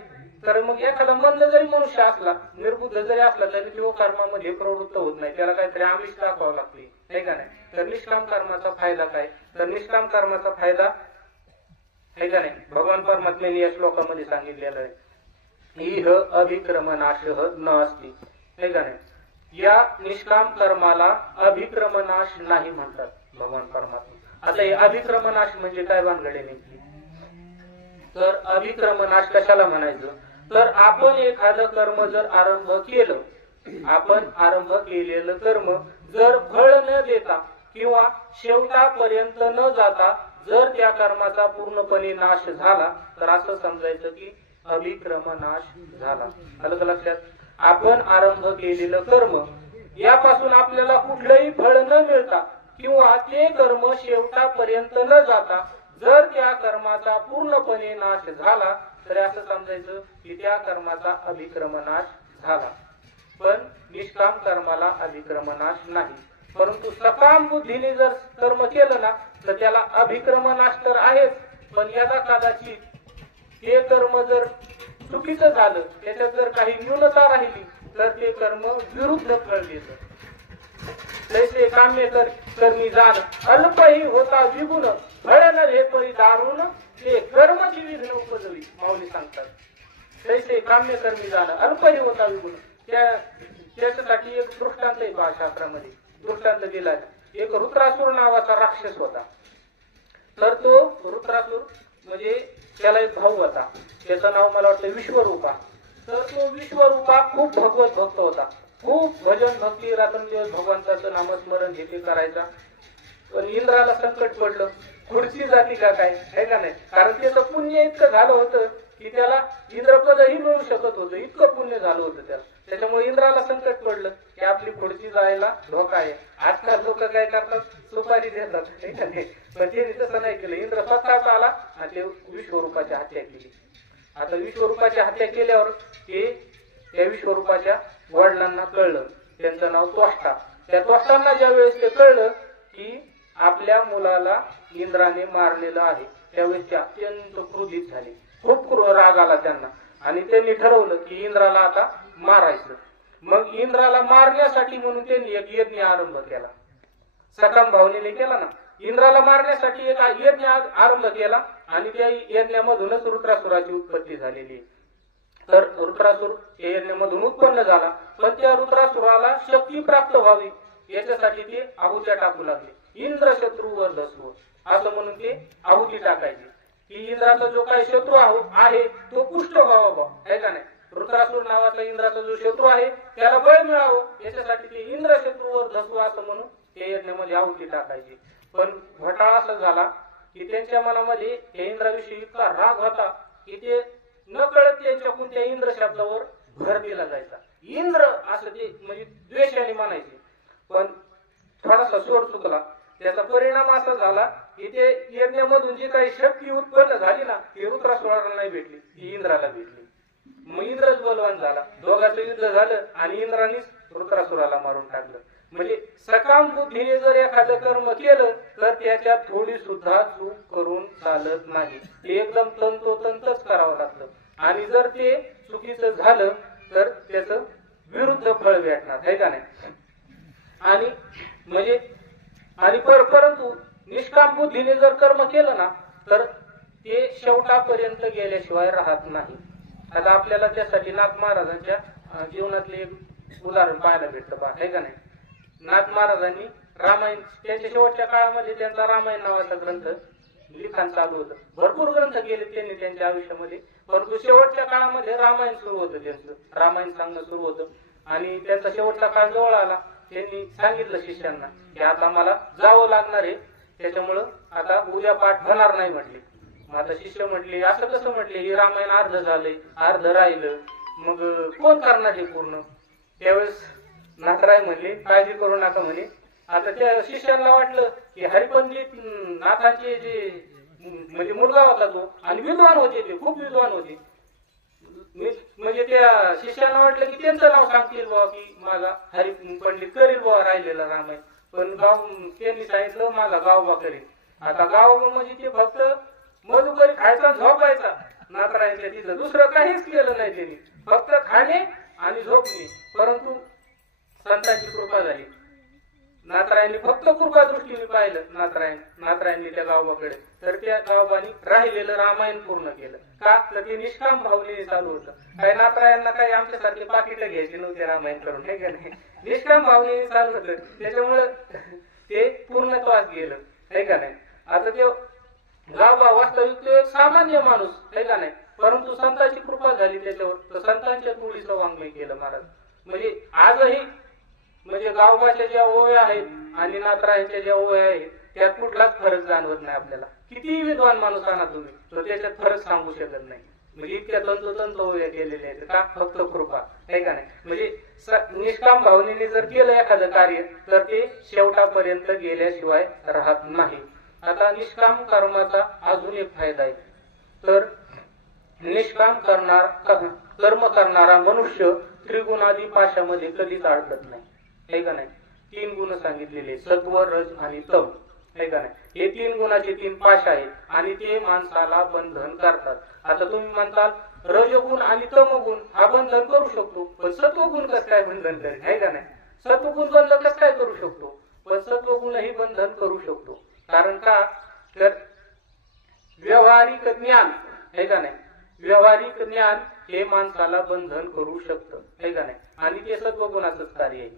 तर मग एखादा मंद जरी मनुष्य असला, निर्बुद्ध जरी असला तरी तो कर्मामध्ये प्रवृत्त होत नाही, त्याला काहीतरी आमिष दाखवावं लागते, आहे का नाही. तर निष्काम कर्माचा फायदा काय, तर निष्काम कर्माचा फायदा आहे का नाही, भगवान परमात्म्याने या श्लोकामध्ये सांगितलेलं आहे, इह अभिक्रमनाश न असती, आहे का नाही. या निष्काम कर्माला अभिक्रमनाश नाही म्हणतात भगवान परमात्मा. आता हे अभिक्रमनाश म्हणजे काय भानगडे नेमकी, तर अभिक्रमनाश कशाला म्हणायचं, तर आपण एखादं कर्म जर आरंभ केलं, आपण आरंभ केलेलं कर्म जर फळ न देता किंवा शेवटापर्यंत न जाता जर त्या कर्माचा पूर्णपणे नाश झाला तर असं समजायचं की अभिक्रमनाश झाला. अलग लक्षात. आपण आरंभ केलेलं कर्म यापासून आपल्याला कुठलंही फळ न मिळता किंवा ते कर्म शेवटापर्यंत न जाता जर त्या कर्माचा पूर्णपणे नाश झाला तर असं समजायचं की त्या कर्माचा अभिक्रमनाश झाला. पण निष्काम कर्माला अभिक्रमनाश नाही. परंतु सकाम बुद्धीने जर कर्म केलं ना तर त्याला अभिक्रमनाश तर आहेच, पण यदा कदाचित ते कर्म जर चुकीचं झालं, त्याच्यात जर काही न्यूनता राहिली तर ते कर्म विरुद्ध फळ देतं. तैसे काम्य कर्मी जाण अल्पही होता विगुण, फळ न परी दारुण ते कर्मची विघ्न उपजवी. माऊली सांगतात तैसे काम्य कर्मी जाण अल्पही होता विगुण. त्याच्यासाठी एक दृष्टांत आहे भाषाशास्त्रामध्ये, दृष्टांत दिला. एक रुद्रासूर नावाचा राक्षस होता. तर तो रुद्रासूर म्हणजे त्याला एक भाऊ होता, त्याचं नाव मला वाटतं विश्वरूपा. तर तो विश्वरूपा खूप भगवत भक्त होता, खूप भजन भक्ती रात्रंदिवस भगवंताचं नामस्मरण हे करायचा. पण इंद्राला संकट पडलं, खुर्ची जाती का काय, है का नाही. कारण त्याचं पुण्य इतकं झालं होतं की त्याला इंद्रपदही मिळू शकत होतं, इतकं पुण्य झालं होतं त्याला. त्याच्यामुळे इंद्राला संकट पडलं की आपली खुर्ची जायला धोका आहे. आजकाल लोक काय करतात, सुपारी देतात, है का नाही. पण ते तसं नाही केलं. इंद्र स्वतःच आला आणि ते विश्वरूपाची हत्या केली. आता विश्वरूपाची हत्या केल्यावर ते त्या विश्वरूपाच्या वडिलांना कळलं, त्यांचं नाव त्वष्टा. त्या त्वष्टांना ज्या वेळेस ते कळलं की आपल्या मुलाला इंद्राने मारलेलं आहे त्यावेळेस ते अत्यंत क्रोधित झाले, खूप राग आला त्यांना आणि त्यांनी ठरवलं की इंद्राला आता मारायचं. मग इंद्राला मारण्यासाठी म्हणून त्यांनी एक यज्ञ आरंभ केला, सकाम भावनेने केला ना. इंद्राला मारण्यासाठी एक यज्ञ आरंभ केला आणि त्या यज्ञामधूनच रुद्रासुराची उत्पत्ती झालेली. तर रुद्रासुर या यज्ञामधून उत्पन्न झाला, पण त्या रुद्रासुराला शक्ती प्राप्त व्हावी याच्यासाठी ते आहुत्या टाकू लागले. इंद्र शत्रूवर दसवो असं म्हणून ते आहुती टाकायचे. की इंद्राचा जो काही शत्रू आहे तो पुष्ट व्हावा बा, आहे का नाही. वृत्रासूर नावाचा इंद्राचा जो शत्रू आहे त्याला बळ मिळावं याच्यासाठी ते इंद्र शत्रूवर धसू असं म्हणून त्या यज्ञामध्ये आहुती टाकायची. पण घोटाळा असा झाला की त्यांच्या मनामध्ये त्या इंद्राविषयी इतका राग होता की ते नकळत त्यांच्याकडून त्या इंद्र शब्दावर भर दिला जायचा. इंद्र असं ते म्हणजे द्वेषाने म्हणायचे. पण थोडासा स्वर चुकला. त्याचा परिणाम असा झाला की ते यज्ञामधून जी काही शक्ती उत्पन्न झाली ना ती रुद्रासुराला नाही भेटली, ती इंद्राला भेटली. मग इंद्रच बलवान झाला. दोघांचं युद्ध झालं आणि इंद्रानेच रुद्रासुराला मारून टाकलं. म्हणजे सकाम बुद्धीने जर एखादं कर्म केलं तर त्याच्यात थोडी सुद्धा चूक करून चालत नाही. ते एकदम तंतोतंतच करावं लागतं. आणि जर ते चुकीचं झालं तर त्याचं विरुद्ध फळ भेटणार, आहे का नाही. आणि म्हणजे परंतु निष्काम बुद्धीने जर कर्म केलं ना तर ते शेवटापर्यंत गेल्याशिवाय राहत नाही. आता आपल्याला त्यासाठी नाथ महाराजांच्या जीवनातले एक उदाहरण पाहायला भेटतं बा, आहे का नाही. नाथ महाराजांनी रामायण त्यांच्या शेवटच्या काळामध्ये त्यांचा रामायण नावाचा ग्रंथ लिखाण चालू होतं. भरपूर ग्रंथ केले त्यांनी त्यांच्या आयुष्यामध्ये, परंतु शेवटच्या काळामध्ये रामायण सुरू होतं. त्यांचं रामायण सांगणं सुरू होतं आणि त्यांचा शेवटचा काळ जवळ आला. त्यांनी सांगितलं शिष्यांना की आता मला जावं लागणार आहे, त्याच्यामुळं आता उद्या पाठ होणार नाही म्हटले. मग आता शिष्य म्हटले असं कसं म्हटले, हे रामायण अर्ध झालंय, अर्ध राहिलं, मग कोण करणार हे पूर्ण. त्यावेळेस नाथराय म्हणले काळजी करू नका म्हणे. आता त्या शिष्यांना वाटलं की हरिपंडित नाथांचे जे म्हणजे मुलगा होता तो आणि विद्वान होते, ते खूप विद्वान होते. म्हणजे त्या शिष्यांना वाटलं की त्यांचं नाव सांगतील बाबा की माझा हरिपंडित करील बाबा राहिलेला रामायण. पण त्यांनी सांगितलं माझा गावबा करील. आता गाव म्हणजे ते फक्त मधुकरी खायचा झोपायचा नाथरायांच्या तिथं, दुसरं काहीच केलं नाही त्यांनी, फक्त खाणे आणि झोपणे. परंतु संतांची कृपा झाली. नाथरायांनी फक्त कृपा दृष्टीने पाहिलं नाथरायांनी त्या गावाकडे, तर त्या गावाने राहिलेलं रामायण पूर्ण केलं. का तर ते निष्काम भावनेने चालू होतं. काही नाथरायांना काही आमच्यासारखे पाकिटं घ्यायचे नव्हते रामायण करून, हे का नाही. निष्काम भावनेने चालू होतं, त्याच्यामुळे ते पूर्णत्वास गेलं, हे का नाही. आता ते गावा वास्तविक एक सामान्य माणूस, आहे का नाही, परंतु संतांची कृपा झाली त्याच्यावर, तर संतांच्या तुळीचं वाङ्मय केलं महाराज. म्हणजे आजही म्हणजे गावबाच्या ज्या ओव्या आहेत आणि नाथरायांच्या ज्या ओव्या आहेत त्यात कुठलाच फरक जाणवत नाही आपल्याला. किती विद्वान माणूस आणा तुम्ही तर त्याच्यात फरक सांगू शकत नाही. म्हणजे इतक्या तंतोतंत ओव्या केलेल्या आहेत. का फक्त कृपा, आहे का नाही. म्हणजे निष्काम भावनेने जर केलं एखादं कार्य तर ते शेवटापर्यंत गेल्याशिवाय राहत नाही. आता निष्काम कर्माचा अजून एक फायदा आहे. तर निष्काम कर्म करणारा मनुष्य त्रिगुणादी पाशामध्ये कधीच अडकत नाही, आहे का नाही. 3 गुण सांगितलेले, सत्व, रज आणि तम, आहे का नाही. हे 3 गुणाचे 3 पाश आहेत आणि ते माणसाला बंधन करतात. आता तुम्ही म्हणताल रजगुण आणि तमगुण हा बंधन करू शकतो, पण सत्वगुण कसं काय बंधन करेल, आहे का नाही. सत्वगुण बंधन कसं काय करू शकतो, पण सत्वगुणही बंधन करू शकतो. कारण का तर व्यावहारिक ज्ञान, आहे का नाही, व्यावहारिक ज्ञान हे माणसाला बंधन करू शकतं, आहे का नाही. आणि ते सत्वगुणाचंच कार्य आहे.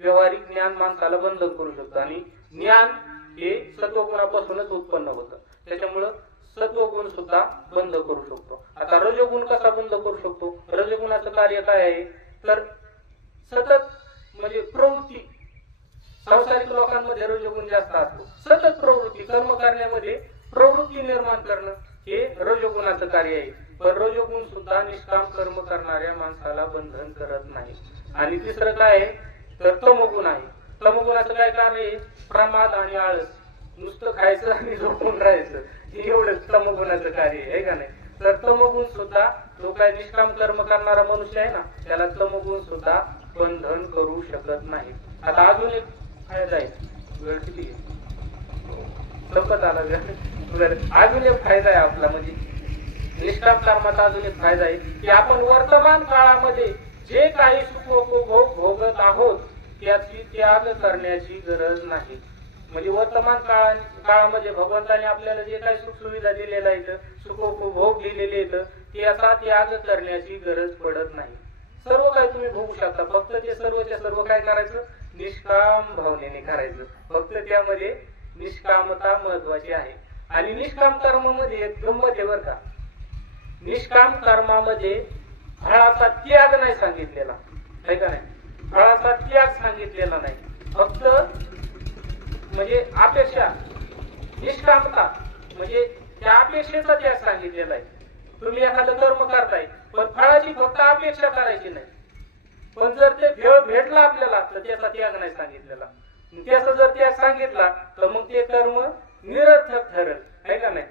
व्यावहारिक ज्ञान माणसाला बंधन करू शकतं आणि ज्ञान हे सत्वगुणापासूनच उत्पन्न होतं. त्याच्यामुळं सत्वगुण सुद्धा बंद करू शकतो. आता रजगुण कसा बंद करू शकतो. रजगुणाचं कार्य काय आहे तर सतत म्हणजे प्रवृत्ती, संसारिक लोकांमध्ये रजगुण जास्त असतो. सतत प्रवृत्ती, कर्म करण्यामध्ये प्रवृत्ती निर्माण करणं हे रजगुणाचं कार्य आहे. पण रजगुण सुद्धा निष्काम कर्म करणाऱ्या माणसाला बंधन करत नाही. आणि तिसरं काय आहे तर तमगुण आहे. तमगुणाचं काय कारण आहे प्रमाद आणि आळस, नुसतं खायचं आणि झोपून राहायचं, हे एवढंच तमगुणाचं कार्य आहे का नाही. तर तमगुण सुद्धा जो काय निष्काम कर्म करणारा मनुष्य आहे ना त्याला तमगुण सुद्धा बंधन करू शकत नाही. आता अजून एक फायदा आहे, वेळ किती संपत आला अजून एक फायदा आहे आपला, म्हणजे निष्काम कर्माचा अजून एक फायदा आहे की आपण वर्तमान काळामध्ये जे काही सुखोपभोग भोगत आहोत त्याची त्याग करण्याची गरज नाही. म्हणजे वर्तमान काळामध्ये भगवंताने आपल्याला जे काही सुख सुविधा दिलेल्या आहेत, सुखोपभोग दिलेले आहेत, त्याचा त्याग करण्याची गरज पडत नाही. सर्व काही तुम्ही भोगू शकता, फक्त ते सर्वच्या सर्व काय करायचं निष्काम भावनेने करायचं. फक्त त्यामध्ये निष्कामता महत्वाची आहे. आणि निष्काम कर्मामध्ये एक गंमत आहे बरं का. निष्काम कर्मामध्ये फळाचा त्याग नाही सांगितलेला, आहे का नाही? फळाचा त्याग सांगितलेला नाही, फक्त म्हणजे अपेक्षा, निष्कामता म्हणजे त्या अपेक्षेचा त्याग सांगितलेला आहे. तुम्ही एखादं कर्म करताय पण फळाची फक्त अपेक्षा करायची नाही, पण जर ते फळ भेटला आपल्याला तर त्याचा त्याग नाही सांगितलेला. त्याचा जर त्याग सांगितला तर मग ते कर्म निरर्थक ठरेल, आहे का नाही?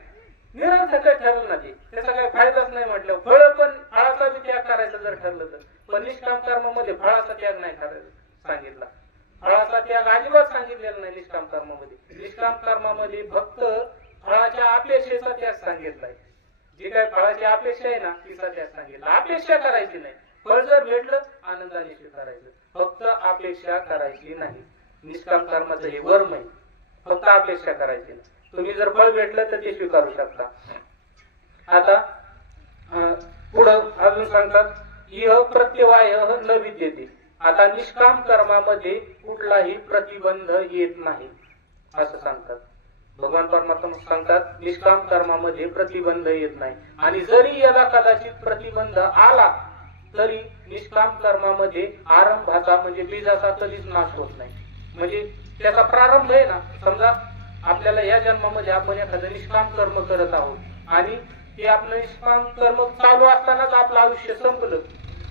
निरर्थक ठरलं ना, ते त्याचा काही फायदाच नाही. म्हटलं फळ पण फळाचा बी त्याग करायचा जर ठरलं तर, पण निष्काम कर्मामध्ये फळाचा त्याग नाही करायचा सांगितला, फळाचा त्याग अजिबात सांगितलेला नाही निष्काम कर्मामध्ये. निष्काम कर्मामध्ये फक्त फळाच्या अपेक्षेचा त्याग सांगितलाय. जी काही फळाची अपेक्षा आहे ना तिचा त्याग सांगितला. अपेक्षा करायची नाही, फळ जर भेटलं आनंदाने स्वीकारायचं, फक्त अपेक्षा करायची नाही. निष्काम कर्माचं हे वर्म आहे, फक्त अपेक्षा करायची नाही. तुम्ही जर फळ भेटलं तर ते स्वीकारू शकता. आता पुढं अजून सांगतात इह प्रत्यवाय न विद्यते. आता निष्काम कर्मामध्ये कुठलाही प्रतिबंध येत नाही असं सांगतात भगवान परमात्मा. सांगतात निष्काम कर्मामध्ये प्रतिबंध येत नाही, आणि जरी याला कदाचित प्रतिबंध आला तरी निष्काम कर्मामध्ये आरंभाचा म्हणजे बीजाचा कधीच नाश होत नाही. म्हणजे त्याचा प्रारंभ आहे ना, समजा आपल्याला या जन्मामध्ये आपण एखादं निष्काम कर्म करत आहोत आणि ते आपलं निष्काम कर्म चालू असतानाच आपलं आयुष्य संपलं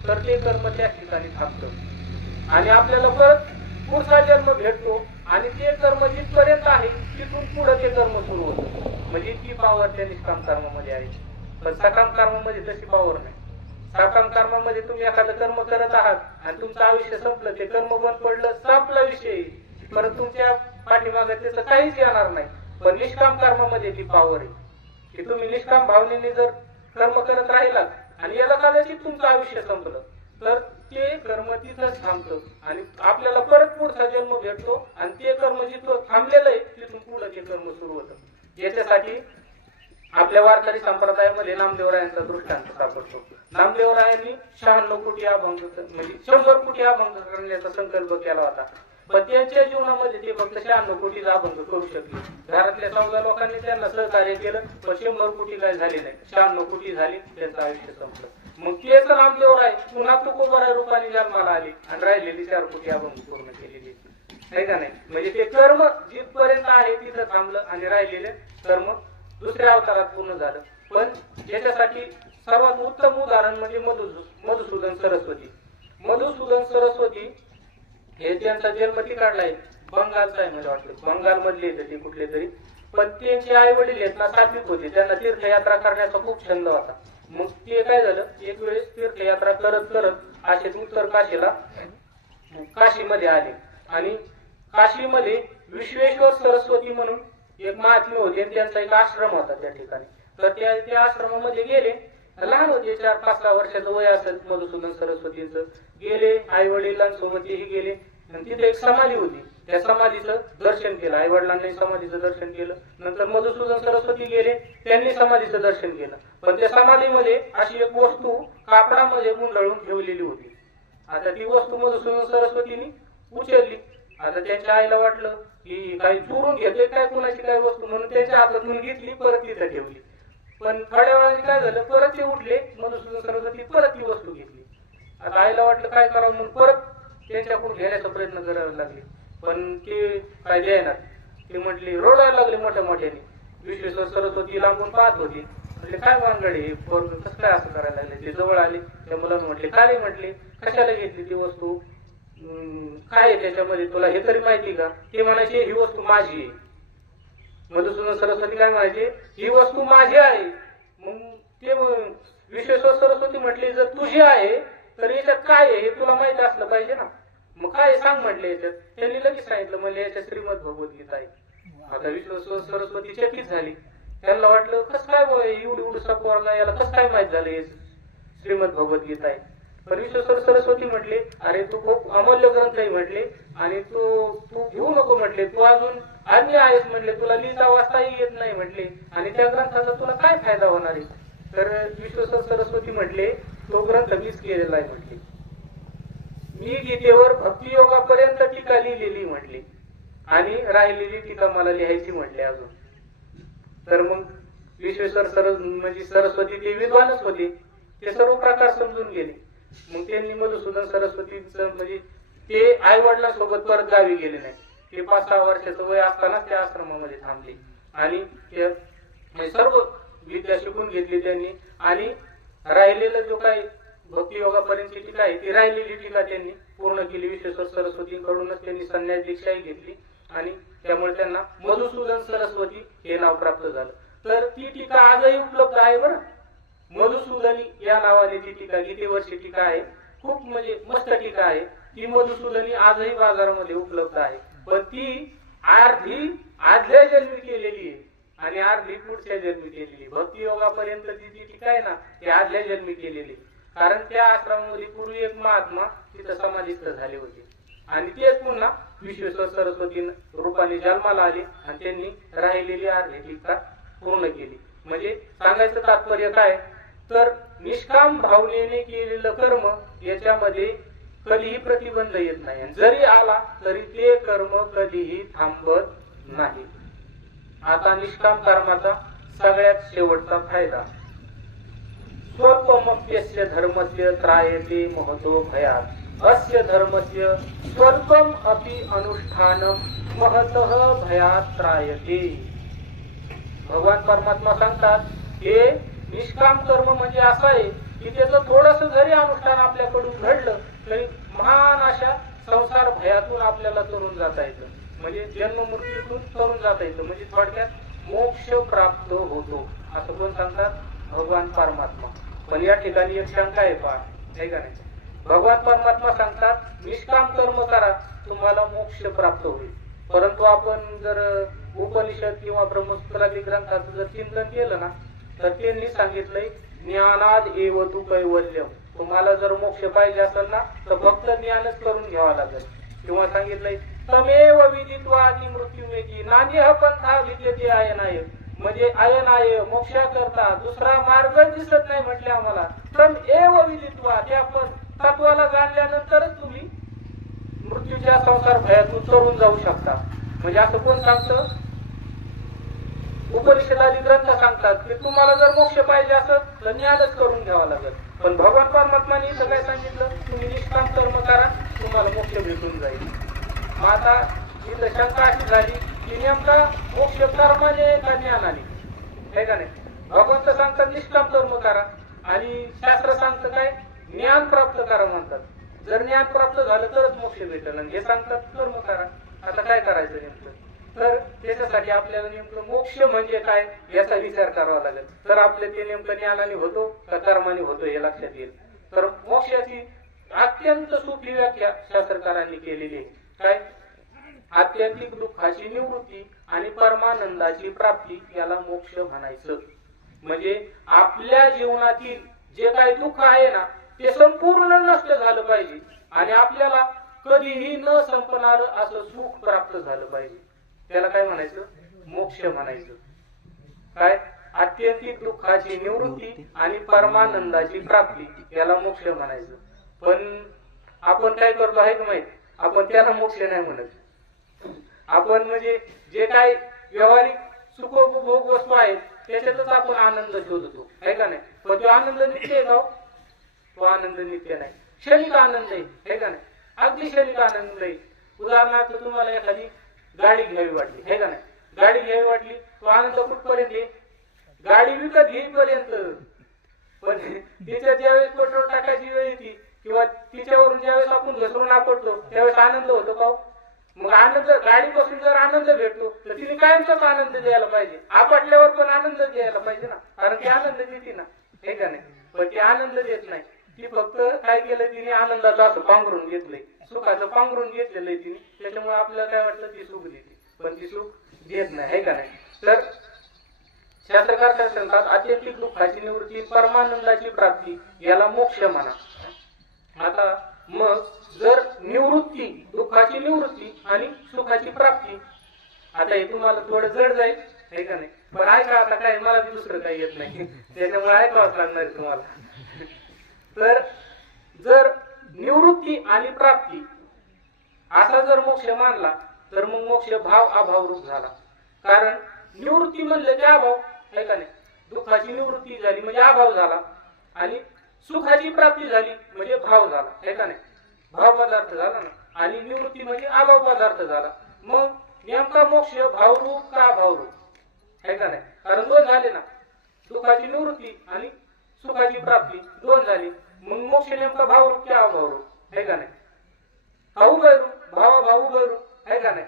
तर ते कर्म त्या ठिकाणी थांबतं आणि आपल्याला परत पुढचा जन्म भेटतो आणि ते कर्म जिथपर्यंत आहे तिथून पुढे ते कर्म सुरू होतं. म्हणजे ती पावर त्या निष्काम कर्मामध्ये आहे. पण सकाम कर्मामध्ये तशी पावर नाही. सकाम कर्मामध्ये तुम्ही एखादं कर्म करत आहात आणि तुमचं आयुष्य संपलं, ते कर्म बंद पडलं, संपला विषय, परत तुमच्या पाठीमागे त्याचं काहीच येणार नाही. पण निष्काम कर्मामध्ये ती पावर आहे की तुम्ही निष्काम भावनेने जर कर्म करत राहिलात आणि याला कदाचित तुमचं आयुष्य संपलं तर ते कर्म तिथंच थांबतं आणि आपल्याला परत पुढचा जन्म भेटतो आणि ते कर्म जिथं थांबलेलं आहे तिथून पुढे ते कर्म सुरू होतं. याच्यासाठी आपल्या वारकरी संप्रदायामध्ये नामदेवरायांचा दृष्टांत सापडतो. नामदेवरायांनी 96 कोटी अभंग म्हणजे 100 कोटी अभंग करण्याचा संकल्प केला होता, पण त्यांच्या जीवनामध्ये ते फक्त 96 कोटीचा अभंग करू शकले. घरातल्या 14 लोकांनी त्यांना सहकार्य केलं पण 100 कोटी काय झाले नाही, 96 कोटी झाली, त्यांचं आयुष्य संपलं. मग तेच नामदेवराय पुन्हा तुकोबरा रूपाने जन्माला आले आणि राहिलेली 4 कोटी अभंग पूर्ण केलेली, आहे का नाही? म्हणजे ते कर्म जिथपर्यंत आहे तिथं थांबलं आणि राहिलेले कर्म दुसऱ्या अवतारात पूर्ण झालं. पण याच्यासाठी सर्वात उत्तम उदाहरण म्हणजे मधुसूदन सरस्वती. मधुसूदन सरस्वती हे त्यांचा जन्म तिकडलाय बंगालचा आहे, म्हणजे वाटतं बंगाल मधले ते कुठले तरी, पण त्यांचे आई वडील आहेत ना सात्विक होते, त्यांना तीर्थयात्रा करण्याचा खूप छंद होता. मग ते काय झालं, एक वेळेस तीर्थयात्रा करत करत असे उत्तर काशीमध्ये आले आणि काशीमध्ये विश्वेश्वर सरस्वती म्हणून एक महात्मे होते आणि त्यांचा एक आश्रम होता त्या ठिकाणी. तर त्या आश्रमामध्ये गेले, लहान होते, 4-5 वर्षाचं वय असेल मधुसूदन सरस्वतींचं. गेले, आई वडिलांसोबतही गेले आणि तिथे एक समाधी होती, त्या समाधीचं दर्शन केलं. आई वडिलांनी समाधीचं दर्शन केलं. नंतर मधुसूदन सरस्वती गेले, त्यांनी समाधीचं दर्शन केलं. पण त्या समाधीमध्ये अशी एक वस्तू कापडामध्ये गुंडाळून ठेवलेली होती. आता ती वस्तू मधुसूदन सरस्वतींनी उचलली. आता त्यांच्या आईला वाटलं की काही चोरून घेतले काय, कुणाची काय वस्तू, म्हणून त्यांच्या हातातून घेतली, परत तिथे ठेवली. पण थोड्या वेळाने काय झालं, परत ते उठले, मधुसूदन सरस्वती परत ती वस्तू घेतली. आता आईला वाटलं काय करावं, म्हणून परत त्यांच्याकडून घेण्याचा प्रयत्न करायला लागले, पण ते काय द्यायनात. ते म्हटले, रडायला लागले मोठ्या मोठ्याने. विश्वेश्वर सरस्वती लांबून पाहत होती, म्हटले काय वांगडे हे पोरगं कसं काय असं करायला लागले. ते जवळ आले, त्या मुलांना म्हटले काय म्हटले, कशाला घेतली ती वस्तू, काय आहे त्याच्यामध्ये, तुला हे तरी माहिती का? ते म्हणायचे ही वस्तू माझी आहे. मधुसूदन सरस्वती काय म्हणायचे, ही वस्तू माझी आहे. मग ते विश्वेश्वर सरस्वती म्हटले, जर तुझी आहे तर याच्यात काय आहे हे तुला माहिती असलं पाहिजे ना, मग काय सांग म्हटले याच्यात. त्यांनी लगेच सांगितलं, म्हणजे याच्यात श्रीमद भगवद्गीता आहे. आता विश्वेश्वर सरस्वती चकित झाली, त्यांना वाटलं कसं काय एवढा पोरगा, याला कसं काय माहित झालं श्रीमद भगवद्गीता आहे. पण विश्वेश्वर सरस्वती म्हटले, अरे तू खूप अमूल्य ग्रंथ आहे म्हटले आणि तू घेऊ नको म्हटले, तू अजून अन्य आहेस म्हटले, तुला लिहिता वाचताही येत नाही म्हटले आणि त्या ग्रंथाचा तुला काय फायदा होणार आहे. तर विश्वेश्वर सरस्वती म्हटले, तो ग्रंथ मीच केलेला आहे म्हटले, मी गीतेवर भक्तियोगापर्यंत टीका लिहिलेली म्हटली आणि राहिलेली टीका मला लिहायची म्हटले अजून. तर मग विश्वेश्वर म्हणजे सरस्वती ते विद्वानच होते, ते सर्व प्रकार समजून गेले. मग त्यांनी मधुसूदन सरस्वतीचं म्हणजे ते आई वडिलांसोबत परत गावी गेले नाही. ते 5-6 वर्षाचं वय असतानाच त्या आश्रमामध्ये थांबले आणि ते म्हणजे सर्व विद्या शिकून घेतली त्यांनी. आणि राहिलेलं जो काही भक्ती योगापर्यंतची टीका आहे ती राहिलेली टीका त्यांनी पूर्ण केली. विश्वेश्वर सरस्वतींकडूनच त्यांनी संन्यास दीक्षाही घेतली आणि त्यामुळे त्यांना मधुसूदन सरस्वती हे नाव प्राप्त झालं. तर ती टीका आजही उपलब्ध आहे बरं. मधुसूदनी या नावाने ती टीका गीतेवरची टीका आहे, खूप म्हणजे मस्त टीका आहे. ती मधुसूदनी आजही बाजारामध्ये उपलब्ध आहे, पण ती अर्धी आदल्या जन्मी केलेली आहे आणि अर्धी पुढच्या जन्मी केलेली. भक्ती योगापर्यंत जी टीका आहे ना ती आदल्या जन्मी केलेली. कारण त्या आश्रमामध्ये पूर्वी एक महात्मा तिथं समाधिस्थ झाले होते आणि तेच पुन्हा विश्वेश्वर सरस्वती रूपाने जन्माला आले आणि त्यांनी राहिलेली अर्धी टीका पूर्ण केली. म्हणजे सांगायचं तात्पर्य काय, तर निष्काम भावनेने केलेलं कर्म याच्यामध्ये कधीही प्रतिबंध येत नाही. जरी आला तरी ते कर्म कधीही थांबत नाही. आता निष्काम कर्माचा सगळ्यात शेवटचा फायदा, स्वल्पमप्यस्य धर्मस्य त्रायते महतो भयात्, अस्य धर्मस्य स्वल्पम अपि अनुष्ठानम महतः भयात् त्रायते. भगवान परमात्मा सांगतात हे निष्काम कर्म म्हणजे असं आहे की त्याचं थोडस जरी अनुष्ठान आपल्याकडून घडलं तरी महान अशा संसार भयातून आपल्याला तरुण जाता येतं, म्हणजे जन्म मृत्यूतून तरुण जाता येतं, म्हणजे थोडक्यात मोक्ष प्राप्त होतो असं पण सांगतात भगवान परमात्मा. पण या ठिकाणी एक शंका आहे पहा, आहे का नाही. भगवान परमात्मा सांगतात निष्काम कर्म करा तुम्हाला मोक्ष प्राप्त होईल, परंतु आपण जर उपनिषद किंवा ब्रह्मसूत्रादी ग्रंथाचं जर चिंतन केलं ना तर त्यांनी सांगितलंय ज्ञानाद एव तु कैवल्यम. तुम्हाला जर मोक्ष पाहिजे असेल ना तर फक्त ज्ञानच करून घ्यावा लागेल. किंवा सांगितलंय तमेव विदित्वा ती मृत्युमेची नान्यः पंथा विद्यते अयनाय, म्हणजे अयनाय मोक्षाकरता दुसरा मार्ग दिसत नाही म्हटले आम्हाला. तम एव विदित्वा, त्या पण तत्वाला जाणल्यानंतरच तुम्ही मृत्यूच्या संसार भयातून तरुण जाऊ शकता. म्हणजे असं कोण सांगतं, उपनिषदादी ग्रंथ सांगतात की तुम्हाला जर मोक्ष पाहिजे असेल तर ज्ञानच करून घ्यावा लागेल. पण भगवान परमात्माने इथं काय सांगितलं, तुम्ही निष्काम कर्म करा तुम्हाला मोक्ष भेटून जाईल. मग आता इथं शंका अशी झाली की नेमका मोक्ष कर्माने का ज्ञानाने, आहे का नाही. भगवंत सांगतात निष्काम कर्म करा आणि शास्त्र सांगतं काय ज्ञान प्राप्त करा म्हणतात. जर ज्ञान प्राप्त झालं तरच मोक्ष भेटेल आणि हे सांगतात कर्म करा. आता काय करायचं नेमकं, तर त्याच्यासाठी आपल्याला नेमकं मोक्ष म्हणजे काय याचा विचार करावा लागेल. तर आपले ते नेमकं ज्ञानाने होतो का कर्माने होतो हे लक्षात येईल. तर मोक्षाची अत्यंत सोपी व्याख्या शास्त्रकारांनी केलेली आहे. काय, आत्यंतिक दुःखाची निवृत्ती आणि परमानंदाची प्राप्ती याला मोक्ष म्हणायचं. म्हणजे आपल्या जीवनातील जे काही दुःख आहे ना ते संपूर्ण नष्ट झालं पाहिजे आणि आपल्याला कधीही न संपणारं असं सुख प्राप्त झालं पाहिजे. त्याला काय म्हणायचं, मोक्ष म्हणायचं. काय, आत्यंतिक दुःखाची निवृत्ती आणि परमानंदाची प्राप्ती याला मोक्ष म्हणायचं. पण आपण काय करतो आहे का माहित, आपण त्याला मोक्ष नाही म्हणत. आपण म्हणजे जे काही व्यावहारिक सुखोपभोग वस्तू आहेत त्याच्यातच आपण आनंद शोधतो, आहे का नाही. पण तो आनंद नित्य आहे का, तो आनंद नित्य नाही, क्षणिक आनंद आहे का नाही. अगदी क्षणिक आनंद आहे. उदाहरणार्थ तुम्हाला एखादी गाडी घ्यावी वाटली, आहे का नाही. गाडी घ्यावी वाटली, तो आनंद कुठपर्यंत आहे, गाडी विकत घेईपर्यंत. पण तिच्या ज्यावेळेस पेट्रोल टाकायची वेळ येते किंवा तिच्यावरून ज्यावेळेस आपण घसरून आपटतो त्यावेळेस आनंद होतो का. मग आनंद, गाडीपासून जर आनंद भेटतो तर तिने कायमचाच आनंद द्यायला पाहिजे. आपटल्यावर पण आनंद द्यायला पाहिजे ना, कारण ती आनंद देते ना, हे का नाही. पण ती आनंद देत नाही, ती फक्त काय केलं तिने आनंदाचं असं पांघरून घेतलंय, सुखाचं पांघरून घेतलेलं आहे तिने. त्याच्यामुळे आपल्याला काय वाटतं ती सुख देते पण ती सुख देत नाही, हे का नाही. तर शास्त्रकार काय सांगतात, आत्यंतिक दुःखाची निवृत्ती परमानंदाची प्राप्ती याला मोक्ष म्हणा. आता मग जर निवृत्ती, दुःखाची निवृत्ती आणि सुखाची प्राप्ती, आता हे तुम्हाला थोडं जड जाईल, हे का नाही. पण ऐका, आता काय मला दुसरं काही येत नाही त्याच्यामुळे ऐकावंच लागणार तुम्हाला. तर जर निवृत्ती आणि प्राप्ती असा जर मोक्ष मानला तर मग मोक्ष भाव अभाव रूप झाला. कारण निवृत्ती म्हणलं की अभाव आहे का नाही. दुःखाची निवृत्ती झाली म्हणजे अभाव झाला आणि सुखाची प्राप्ती झाली म्हणजे भाव झाला आहे का नाही. भाव पदार्थ झाला ना आणि निवृत्ती म्हणजे अभाव पदार्थ झाला. मग नेमका मोक्ष भावरूप का अभावरूप आहे का नाही. कारण दोन झाले ना, सुखाची निवृत्ती आणि सुखाची प्राप्ती दोन झाली. मग मोक्ष नेमका भावरूप की अभावरूप आहे का नाही. हा उभयरूप भावा भाऊ उभयरूप आहे का नाही.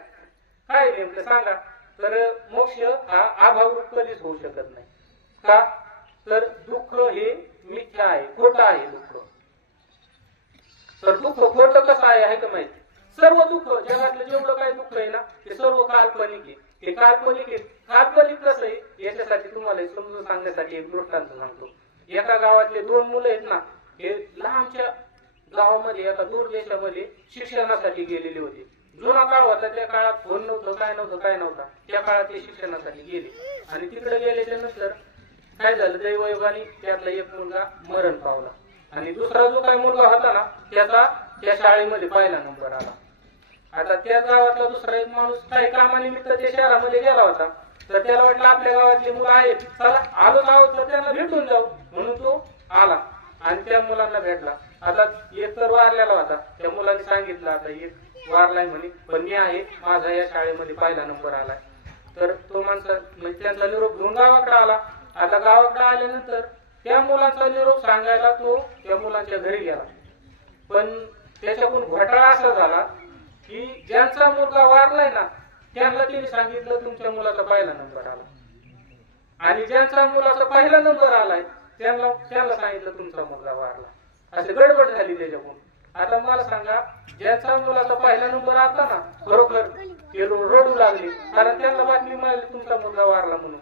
काय नेमकं सांगा. तर मोक्ष हा अभावरूप कधीच होऊ शकत नाही. का तर दुःख हे मिथ्या आहे, खोटं आहे दुःख. तर दुःख खोटं कसं आहे का माहिती. सर्व दुःख जगातलं जेवढं काही दुःख आहे ना ते सर्व काल्पनिक आहे. हे काल्पनिक आहे. काल्पनिक कसं आहे याच्यासाठी तुम्हाला समजून सांगण्यासाठी एक दृष्टांत सांगतो. एका गावातले दोन मुलं आहेत ना, हे लांबच्या गावामध्ये एका दूर देशामध्ये शिक्षणासाठी गेलेले होते. जुना काळ होता, त्या काळात फोन नव्हतं, काय नव्हता. त्या काळात ते शिक्षणासाठी गेले आणि तिकडे गेल्याच्या नंतर काय झालं, दैवयोगाने त्यातला एक मुलगा मरण पावला आणि दुसरा जो काही मुलगा होता ना त्याचा त्या शाळेमध्ये पहिला नंबर आला. आता त्या गावातला दुसरा एक माणूस काही कामानिमित्त त्या शहरामध्ये गेला होता. तर त्याला वाटलं आपल्या गावातली मुलं आहेत, चला आलो आहोत तर त्यांना भेटून जाऊ, म्हणून तो आला आणि त्या मुलांना भेटला. आता एक तर वारलेला होता. त्या मुलांनी सांगितलं आता एक वारलाय म्हणे, पण मी आहे, माझा या शाळेमध्ये पहिला नंबर आलाय. तर तो माणसा म्हणजे त्यांचा निरोप घेऊन गावाकडे आला. आता गावाकडे आल्यानंतर त्या मुलांचा निरोप सांगायला तो त्या मुलांच्या घरी गेला. पण त्याच्याकडून घोटाळा असा झाला की ज्यांचा मुलगा वारलाय ना त्यांना त्यांनी सांगितलं तुमच्या मुलाचा पहिला नंबर आला आणि ज्यांचा मुलाचा पहिला नंबर आलाय त्यांना सांगितलं तुमचा मुलगा वारला. अशी गडबड झाली त्याच्याकडून. आता मला सांगा, ज्यांचा मुलाचा पहिला नंबर आला ना खरोखर ते रडू लागले, कारण त्यांना बातमी मिळाली तुमचा मुलगा वारला म्हणून.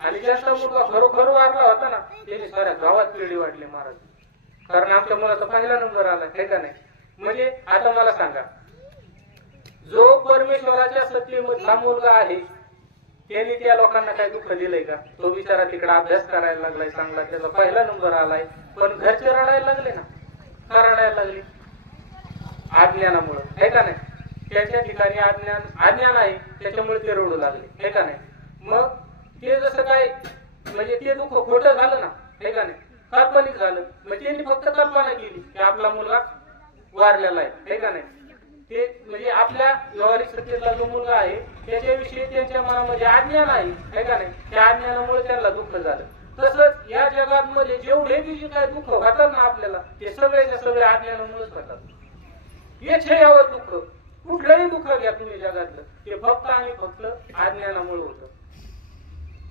आणि ज्यांचा मुलगा खरोखर वारला होता ना त्यांनी साऱ्या गावात पेढी वाटली महाराज, कारण आमच्या मुलाचा पहिला नंबर आला आहे का नाही. म्हणजे आता मला सांगा, जो परमेश्वराच्या सत्तेमधला मुलगा आहे त्यांनी त्या लोकांना काही दुःख दिलंय का. तो बिचारा तिकडे अभ्यास करायला लागलाय चांगला, त्याचा पहिला नंबर आलाय, पण घरचे रडायला लागले ना. का रडायला लागले. अज्ञानामुळे आहे का नाही. त्याच्या ठिकाणी अज्ञान आहे त्याच्यामुळे ते रडू लागले आहे का नाही. मग ते जसं काय म्हणजे ते दुःख खोटं झालं ना आहे का नाही, काल्पनिक झालं. मग त्यांनी फक्त कल्पना केली की आपला मुलगा वारलेला आहे का नाही. ते म्हणजे आपल्या व्यवहारिक सत्तेतला जो मुलगा आहे त्याच्याविषयी त्यांच्या मनामध्ये अज्ञान आहे का नाही. त्या अज्ञानामुळे त्यांना दुःख झालं. तसंच या जगामध्ये जेवढे बी जे काही दुःख होतात ना आपल्याला ते सगळ्याच्या सगळे अज्ञानामुळेच होतात. हेच हे यावं दुःख, कुठलंही दुःख घ्या तुम्ही जगातलं, ते फक्त आणि फक्त अज्ञानामुळे होतं.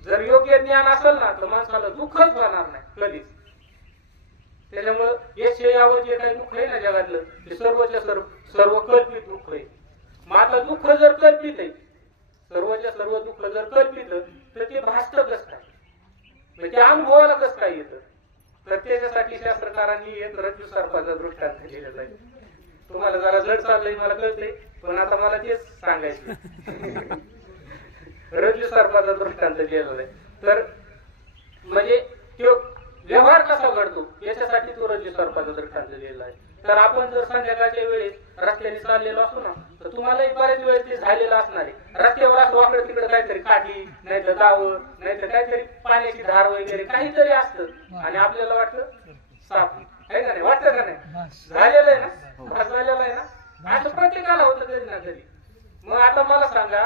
जर योग्य ज्ञान असेल ना तर माणसाला दुःखच होणार नाही कधीच. त्याच्यामुळे हेच हे यावं जे काही दुःख आहे ना जगातलं ते सर्वच्या सर्व कल्पित दुःख आहे. मग आता दुःख जर कल्पित आहे, सर्वच्या सर्व दुःख जर कल्पित तर ते भासतं कसं काय, म्हणजे त्या अनुभवाला कसं काय येतं. तर त्याच्यासाठी शास्त्रकारांनी एक रज्जू सर्पाचा दृष्टांत दिलेला आहे. तुम्हाला जरा जड चाललंय मला कळतंय, पण आता मला तेच सांगायचं. रज्जू सर्पाचा दृष्टांत दिलेला आहे. तर म्हणजे तो व्यवहार कसा घडतो याच्यासाठी तो रज्जू सर्पाचा दृष्टांत दिलेला आहे. तर आपण जर संध्याकाळच्या वेळेस रस्त्याने चाललेलो असतो ना तर तुम्हालाही बऱ्याच वेळेस ते झालेलं असणार आहे. रस्त्यावर असं वाकडं तिकडे काहीतरी काठी नाही तर दावं नाही तर काहीतरी पाण्याची धार वगैरे काहीतरी असतं आणि आपल्याला वाटतं साप आहे का नाही, वाटतं का नाही. झालेलं आहे ना, भास झालेला आहे ना, असं प्रत्येकाला होतं कधी ना कधी. मग आता मला सांगा,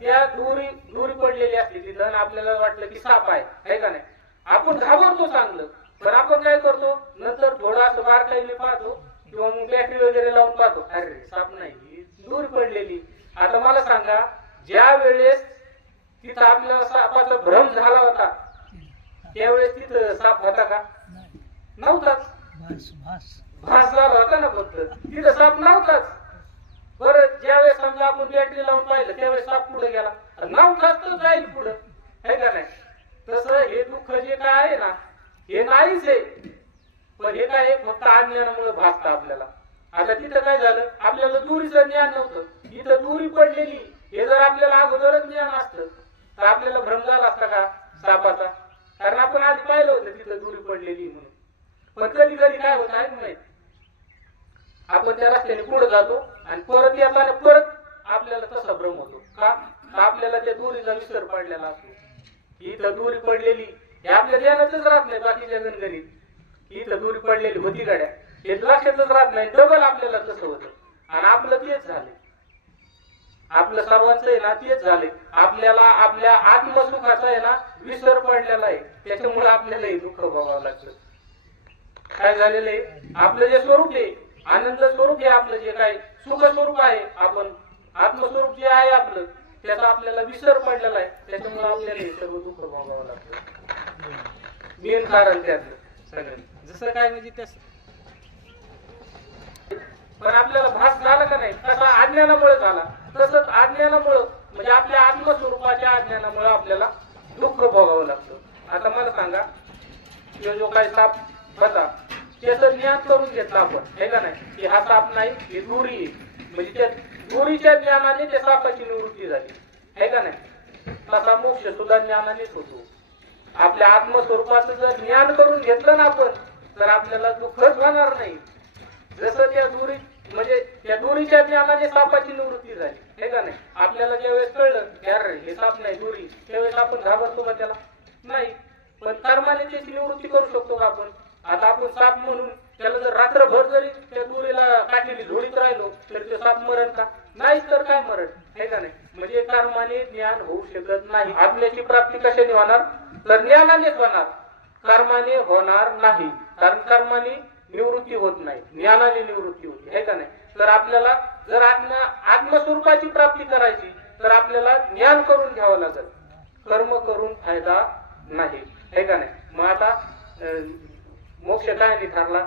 त्या दोरी पडलेली असते तिथं आणि आपल्याला वाटलं की साप आहे का नाही. आपण घाबरतो चांगलं, पण आपण काय करतो नंतर थोडं असं बारकाईने पाहतो किंवा मग बॅटरी वगैरे लावून पाहतो, अरे साप नाही, दोरी पडलेली. आता मला सांगा, ज्या वेळेस तिथं आपल्याला सापाचा भ्रम झाला होता त्यावेळेस तिथं साप होता का, नव्हताच. भास झाला होता ना, फक्त तिथं साप नव्हताच. बरं ज्यावेळेस समजा आपण बॅटरी लावून पाहिलं त्यावेळेस साप पुढे गेला, नव्हताच तर जाईल पुढं आहे का नाही. तसं हे दुःख जे काय आहे ना हे नाहीच आहे, पण हे काय फक्त अज्ञानामुळे भासतं आपल्याला. आता तिथं काय झालं, आपल्याला दुरीचं ज्ञान नव्हतं, इथं दुरी पडलेली. हे जर आपल्याला अगोदरच ज्ञान असतं तर आपल्याला भ्रम झाला असता का सापाचा, कारण आपण आधी पाहिलं होतं तिथं दुरी पडलेली म्हणून. पण कधी कधी काय होत आहे माहित, आपण त्या रस्त्याने पुढे जातो आणि परत येताना परत आपल्याला तसा भ्रम होतो का, तर आपल्याला त्या दोरीचा विसर पडलेला असतो. इथं दोरी पडलेली हे आपल्या ध्यानातच राहत नाही. बाकीच्या गणगणित इथं दोरी पडलेली होती गाड्या हे लक्षातच राहत नाही. डबल आपल्याला तसं होतं. आणि आपलं तेच झालंय. आपलं सर्वांचं आहे ना तेच झालंय. आपल्याला आपल्या आत्मसुखाचा आहे ना विसर पडलेला आहे. त्याच्यामुळे आपल्याला हे दुःख भोगावं लागतं. काय झालेलं आहे आपलं जे स्वरूप आहे आनंद स्वरूप आहे आपलं जे काय सुख स्वरूप आहे आपण आत्मस्वरूप जे आहे आपलं त्याचा आपल्याला विसर पडलेला आहे. त्याच्यामुळे आपल्याला हे सर्व दुःख भोगावं लागतं. मेन कारण त्यातलं सगळं जसं काय म्हणजे तसं. पण आपल्याला भास झाला का नाही तसा अज्ञानामुळे झाला. तसंच अज्ञानामुळे म्हणजे आपल्या आत्मस्वरूपाच्या अज्ञानामुळे आपल्याला दुःख भोगावं लागतं. आता मला सांगा जो काही साप होता त्याचं ज्ञान करून घेतलं आपण हे का नाही की हा साप नाही ही दोरी आहे. म्हणजे त्या दोरीच्या ज्ञानाने त्या सापाची निवृत्ती झाली हे का नाही. तसा मोक्ष सुद्धा ज्ञानानेच होतो. आपल्या आत्मस्वरूपाचं जर ज्ञान करून घेतलं ना आपण तर आपल्याला दुःखच होणार नाही. जसं त्या दोरी म्हणजे त्या दोरीच्या ज्ञानाने सापाची निवृत्ती झाली हे का नाही. आपल्याला ज्यावेळेस कळलं यार हे साप नाही दोरी त्यावेळेस आपण घाबरतो का त्याला नाही. पण कर्माने त्याची निवृत्ती करू शकतो का आपण. आता आपण साप म्हणून त्याला जर रात्रभर जरी त्या दोरीला काठीने झोडीत राहिलो तर ते साप मरण का नाहीच तर काय मरण हे का नाही. म्हणजे कर्माने ज्ञान होऊ शकत नाही. आत्म्याची प्राप्ती कशाने होणार तर ज्ञानानेच होणार. कर्माने होणार नाही. कारण कर्माने निवृत्ती होत नाही ज्ञानाने निवृत्ती होती हे का नाही. तर आपल्याला जर आत्मस्वरूपाची प्राप्ती करायची तर आपल्याला ज्ञान करून घ्यावं लागेल. कर्म करून फायदा नाही हे का नाही. मग आता मोक्ष काय ठरला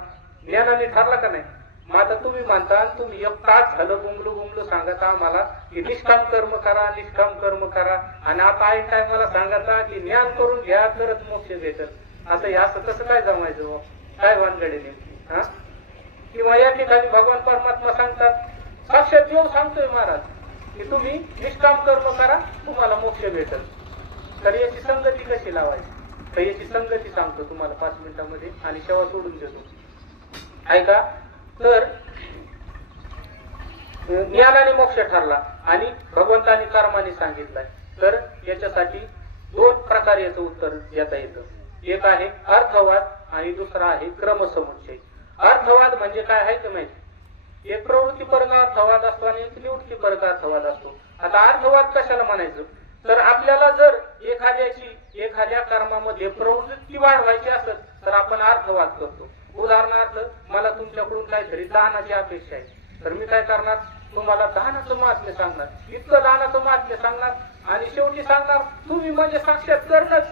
ज्ञानाने ठरला का नाही. मग आता तुम्ही म्हणता तुम्ही एक तास झालं गुंगलू सांगता आम्हाला की निष्काम कर्म करा निष्काम कर्म करा आणि आता ऐन टायमाला सांगता की ज्ञान करून घ्या तरच मोक्ष भेटल. आता हे असं कसं काय जमायचं काय भानगडे नेमकी हा. किंवा या ठिकाणी भगवान परमात्मा सांगतात साक्षात देव सांगतोय महाराज की तुम्ही निष्काम कर्म करा तुम्हाला मोक्ष भेटल. तर याची संगती कशी लावायची तर याची संगती सांगतो तुम्हाला 5 मिनिटांमध्ये आणि सेवा सोडून देतो ऐका. तर ज्ञानाने मोक्ष ठरला आणि भगवंतानी कर्माने सांगितलाय. तर याच्यासाठी 2 प्रकारे याचं उत्तर देता येतं. एक आहे अर्थवाद आणि दुसरा आहे क्रमसमुच्चय. अर्थवाद म्हणजे काय आहे ते माहिती. एक प्रवृत्तीपरक अर्थवाद असतो आणि एक निवृत्तीपरक अर्थवाद असतो. आता अर्थवाद कशाला म्हणायचं तर आपल्याला जर एखाद्या कर्मामध्ये प्रवृत्ती वाढवायची असेल तर आपण अर्थवाद करतो. उदाहरणार्थ मला तुमच्याकडून काहीतरी दानाची अपेक्षा आहे तर मी काय करणार तुम्हाला दानाचं महात्म्य सांगणार इतकं दानाचं महात्म्य सांगणार आणि शेवटी सांगणार तुम्ही म्हणजे साक्षात करणंच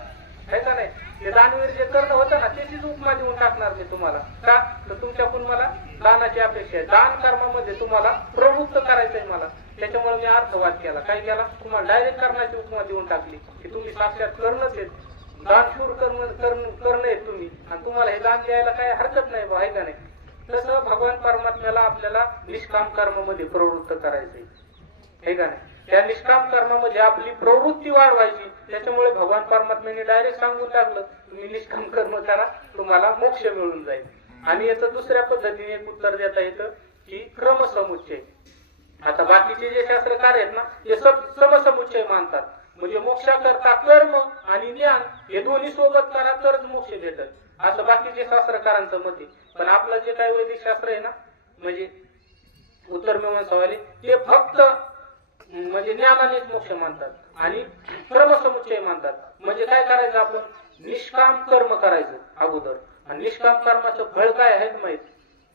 आहे का नाही. ते दानवीर जे करणं होतं ना त्याचीच उपमा देऊन टाकणार मी तुम्हाला का तर तुमच्याकडून मला दानाची अपेक्षा आहे. दान कर्मामध्ये तुम्हाला प्रवृत्त करायचंय मला त्याच्यामुळे मी अर्थवाद केला. काय केला तुम्हाला डायरेक्ट करण्याची उपमा देऊन टाकली की तुम्ही साक्षात करणंच आहेत दान शूर करणं आहेत तुम्ही आणि तुम्हाला हे दान द्यायला काही हरकत नाही आहे का नाही. तसं भगवान परमात्म्याला आपल्याला निष्काम कर्मामध्ये प्रवृत्त करायचंय हे का नाही. त्या निष्काम कर्मामध्ये आपली प्रवृत्ती वाढवायची. त्याच्यामुळे भगवान परमात्म्याने डायरेक्ट सांगून टाकलं तुम्ही निष्काम कर्म करा तुम्हाला मोक्ष मिळून जाईल. आणि याचं दुसऱ्या पद्धतीने एक उत्तर देता येतं की क्रमसमुच्चय. आता बाकीचे जे शास्त्रकार आहेत ना ते समसमुच्चय मानतात. म्हणजे मोक्षाकरता कर्म आणि ज्ञान हे दोन्ही सोबत करा तरच मोक्ष भेटल असं बाकीचे शास्त्रकारांचं मत आहे. पण आपलं जे काही वैदिक शास्त्र आहे ना म्हणजे उत्तर मीमांसावाले ते फक्त म्हणजे ज्ञानानेच मोक्ष मानतात आणि क्रमसमुच्चय मानतात. म्हणजे काय करायचं आपण निष्काम कर्म करायचं अगोदर. आणि निष्काम कर्माचं फळ काय आहे माहित.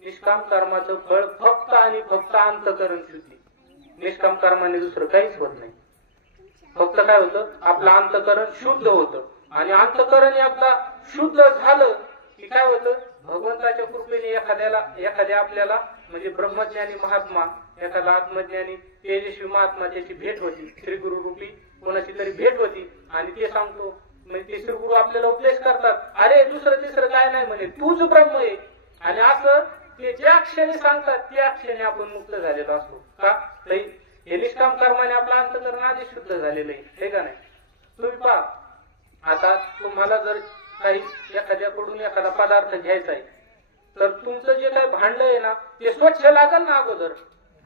निष्काम कर्माचं फळ फक्त आणि फक्त अंतःकरण शुद्धी. निष्काम कर्माने दुसरं काहीच होत नाही. फक्त काय होतं आपलं अंतःकरण शुद्ध होतं आणि अंतःकरण एकदा शुद्ध झालं की काय होतं भगवंताच्या कृपेने एखाद्या आपल्याला म्हणजे ब्रह्मज्ञानी महात्मा एखादा आत्मज्ञानी तेजस्वी महात्मा त्याची भेट होती. श्री गुरु रूपी कोणाची तरी भेट होती आणि ते सांगतो म्हणजे ते श्री गुरु आपल्याला उपदेश करतात अरे दुसरं तिसरं काय नाही म्हणे तूच ब्रह्म आहे. आणि असं ते ज्या क्षणी सांगतात त्या क्षणी आपण मुक्त झालेलो असतो का हे निष्काम कर्माने आपलं अंतःकरण आधी शुद्ध झालेलं आहे हे का नाही. तुम्ही पहा आता तुम्हाला जर काही एखाद्याकडून एखादा पदार्थ घ्यायचा आहे तर तुमचं जे काही भांड आहे ना ते स्वच्छ लागल ना अगोदर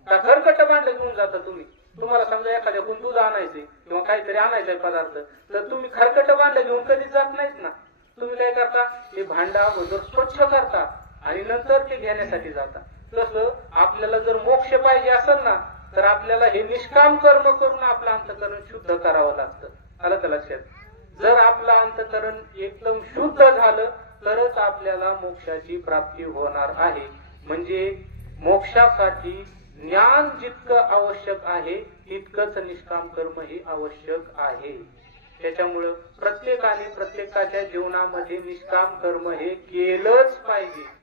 का खरकट भांड घेऊन जाता तुम्ही तुम्हाला समजा एखाद्याकडून दूध आणायचे किंवा काहीतरी आणायचंय पदार्थ, तर तुम्ही खरकट भांड घेऊन कधीच जात नाहीत ना. तुम्ही काय करता, ते भांड अगोदर स्वच्छ करता आणि नंतर ते घेण्यासाठी जाता. तसं आपल्याला जर मोक्ष पाहिजे असेल ना, तर आपल्याला हे निष्काम कर्म करून आपलं अंतःकरण शुद्ध करावं लागतं. आलं का लक्षात? जर आपलं अंतःकरण एकदम शुद्ध झालं तरच आपल्याला मोक्षाची प्राप्ती होणार आहे. म्हणजे मोक्षासाठी ज्ञान जितकं आवश्यक आहे तितकंच निष्काम कर्म हे आवश्यक आहे. त्याच्यामुळं प्रत्येकाने प्रत्येकाच्या जीवनामध्ये निष्काम कर्म हे केलंच पाहिजे.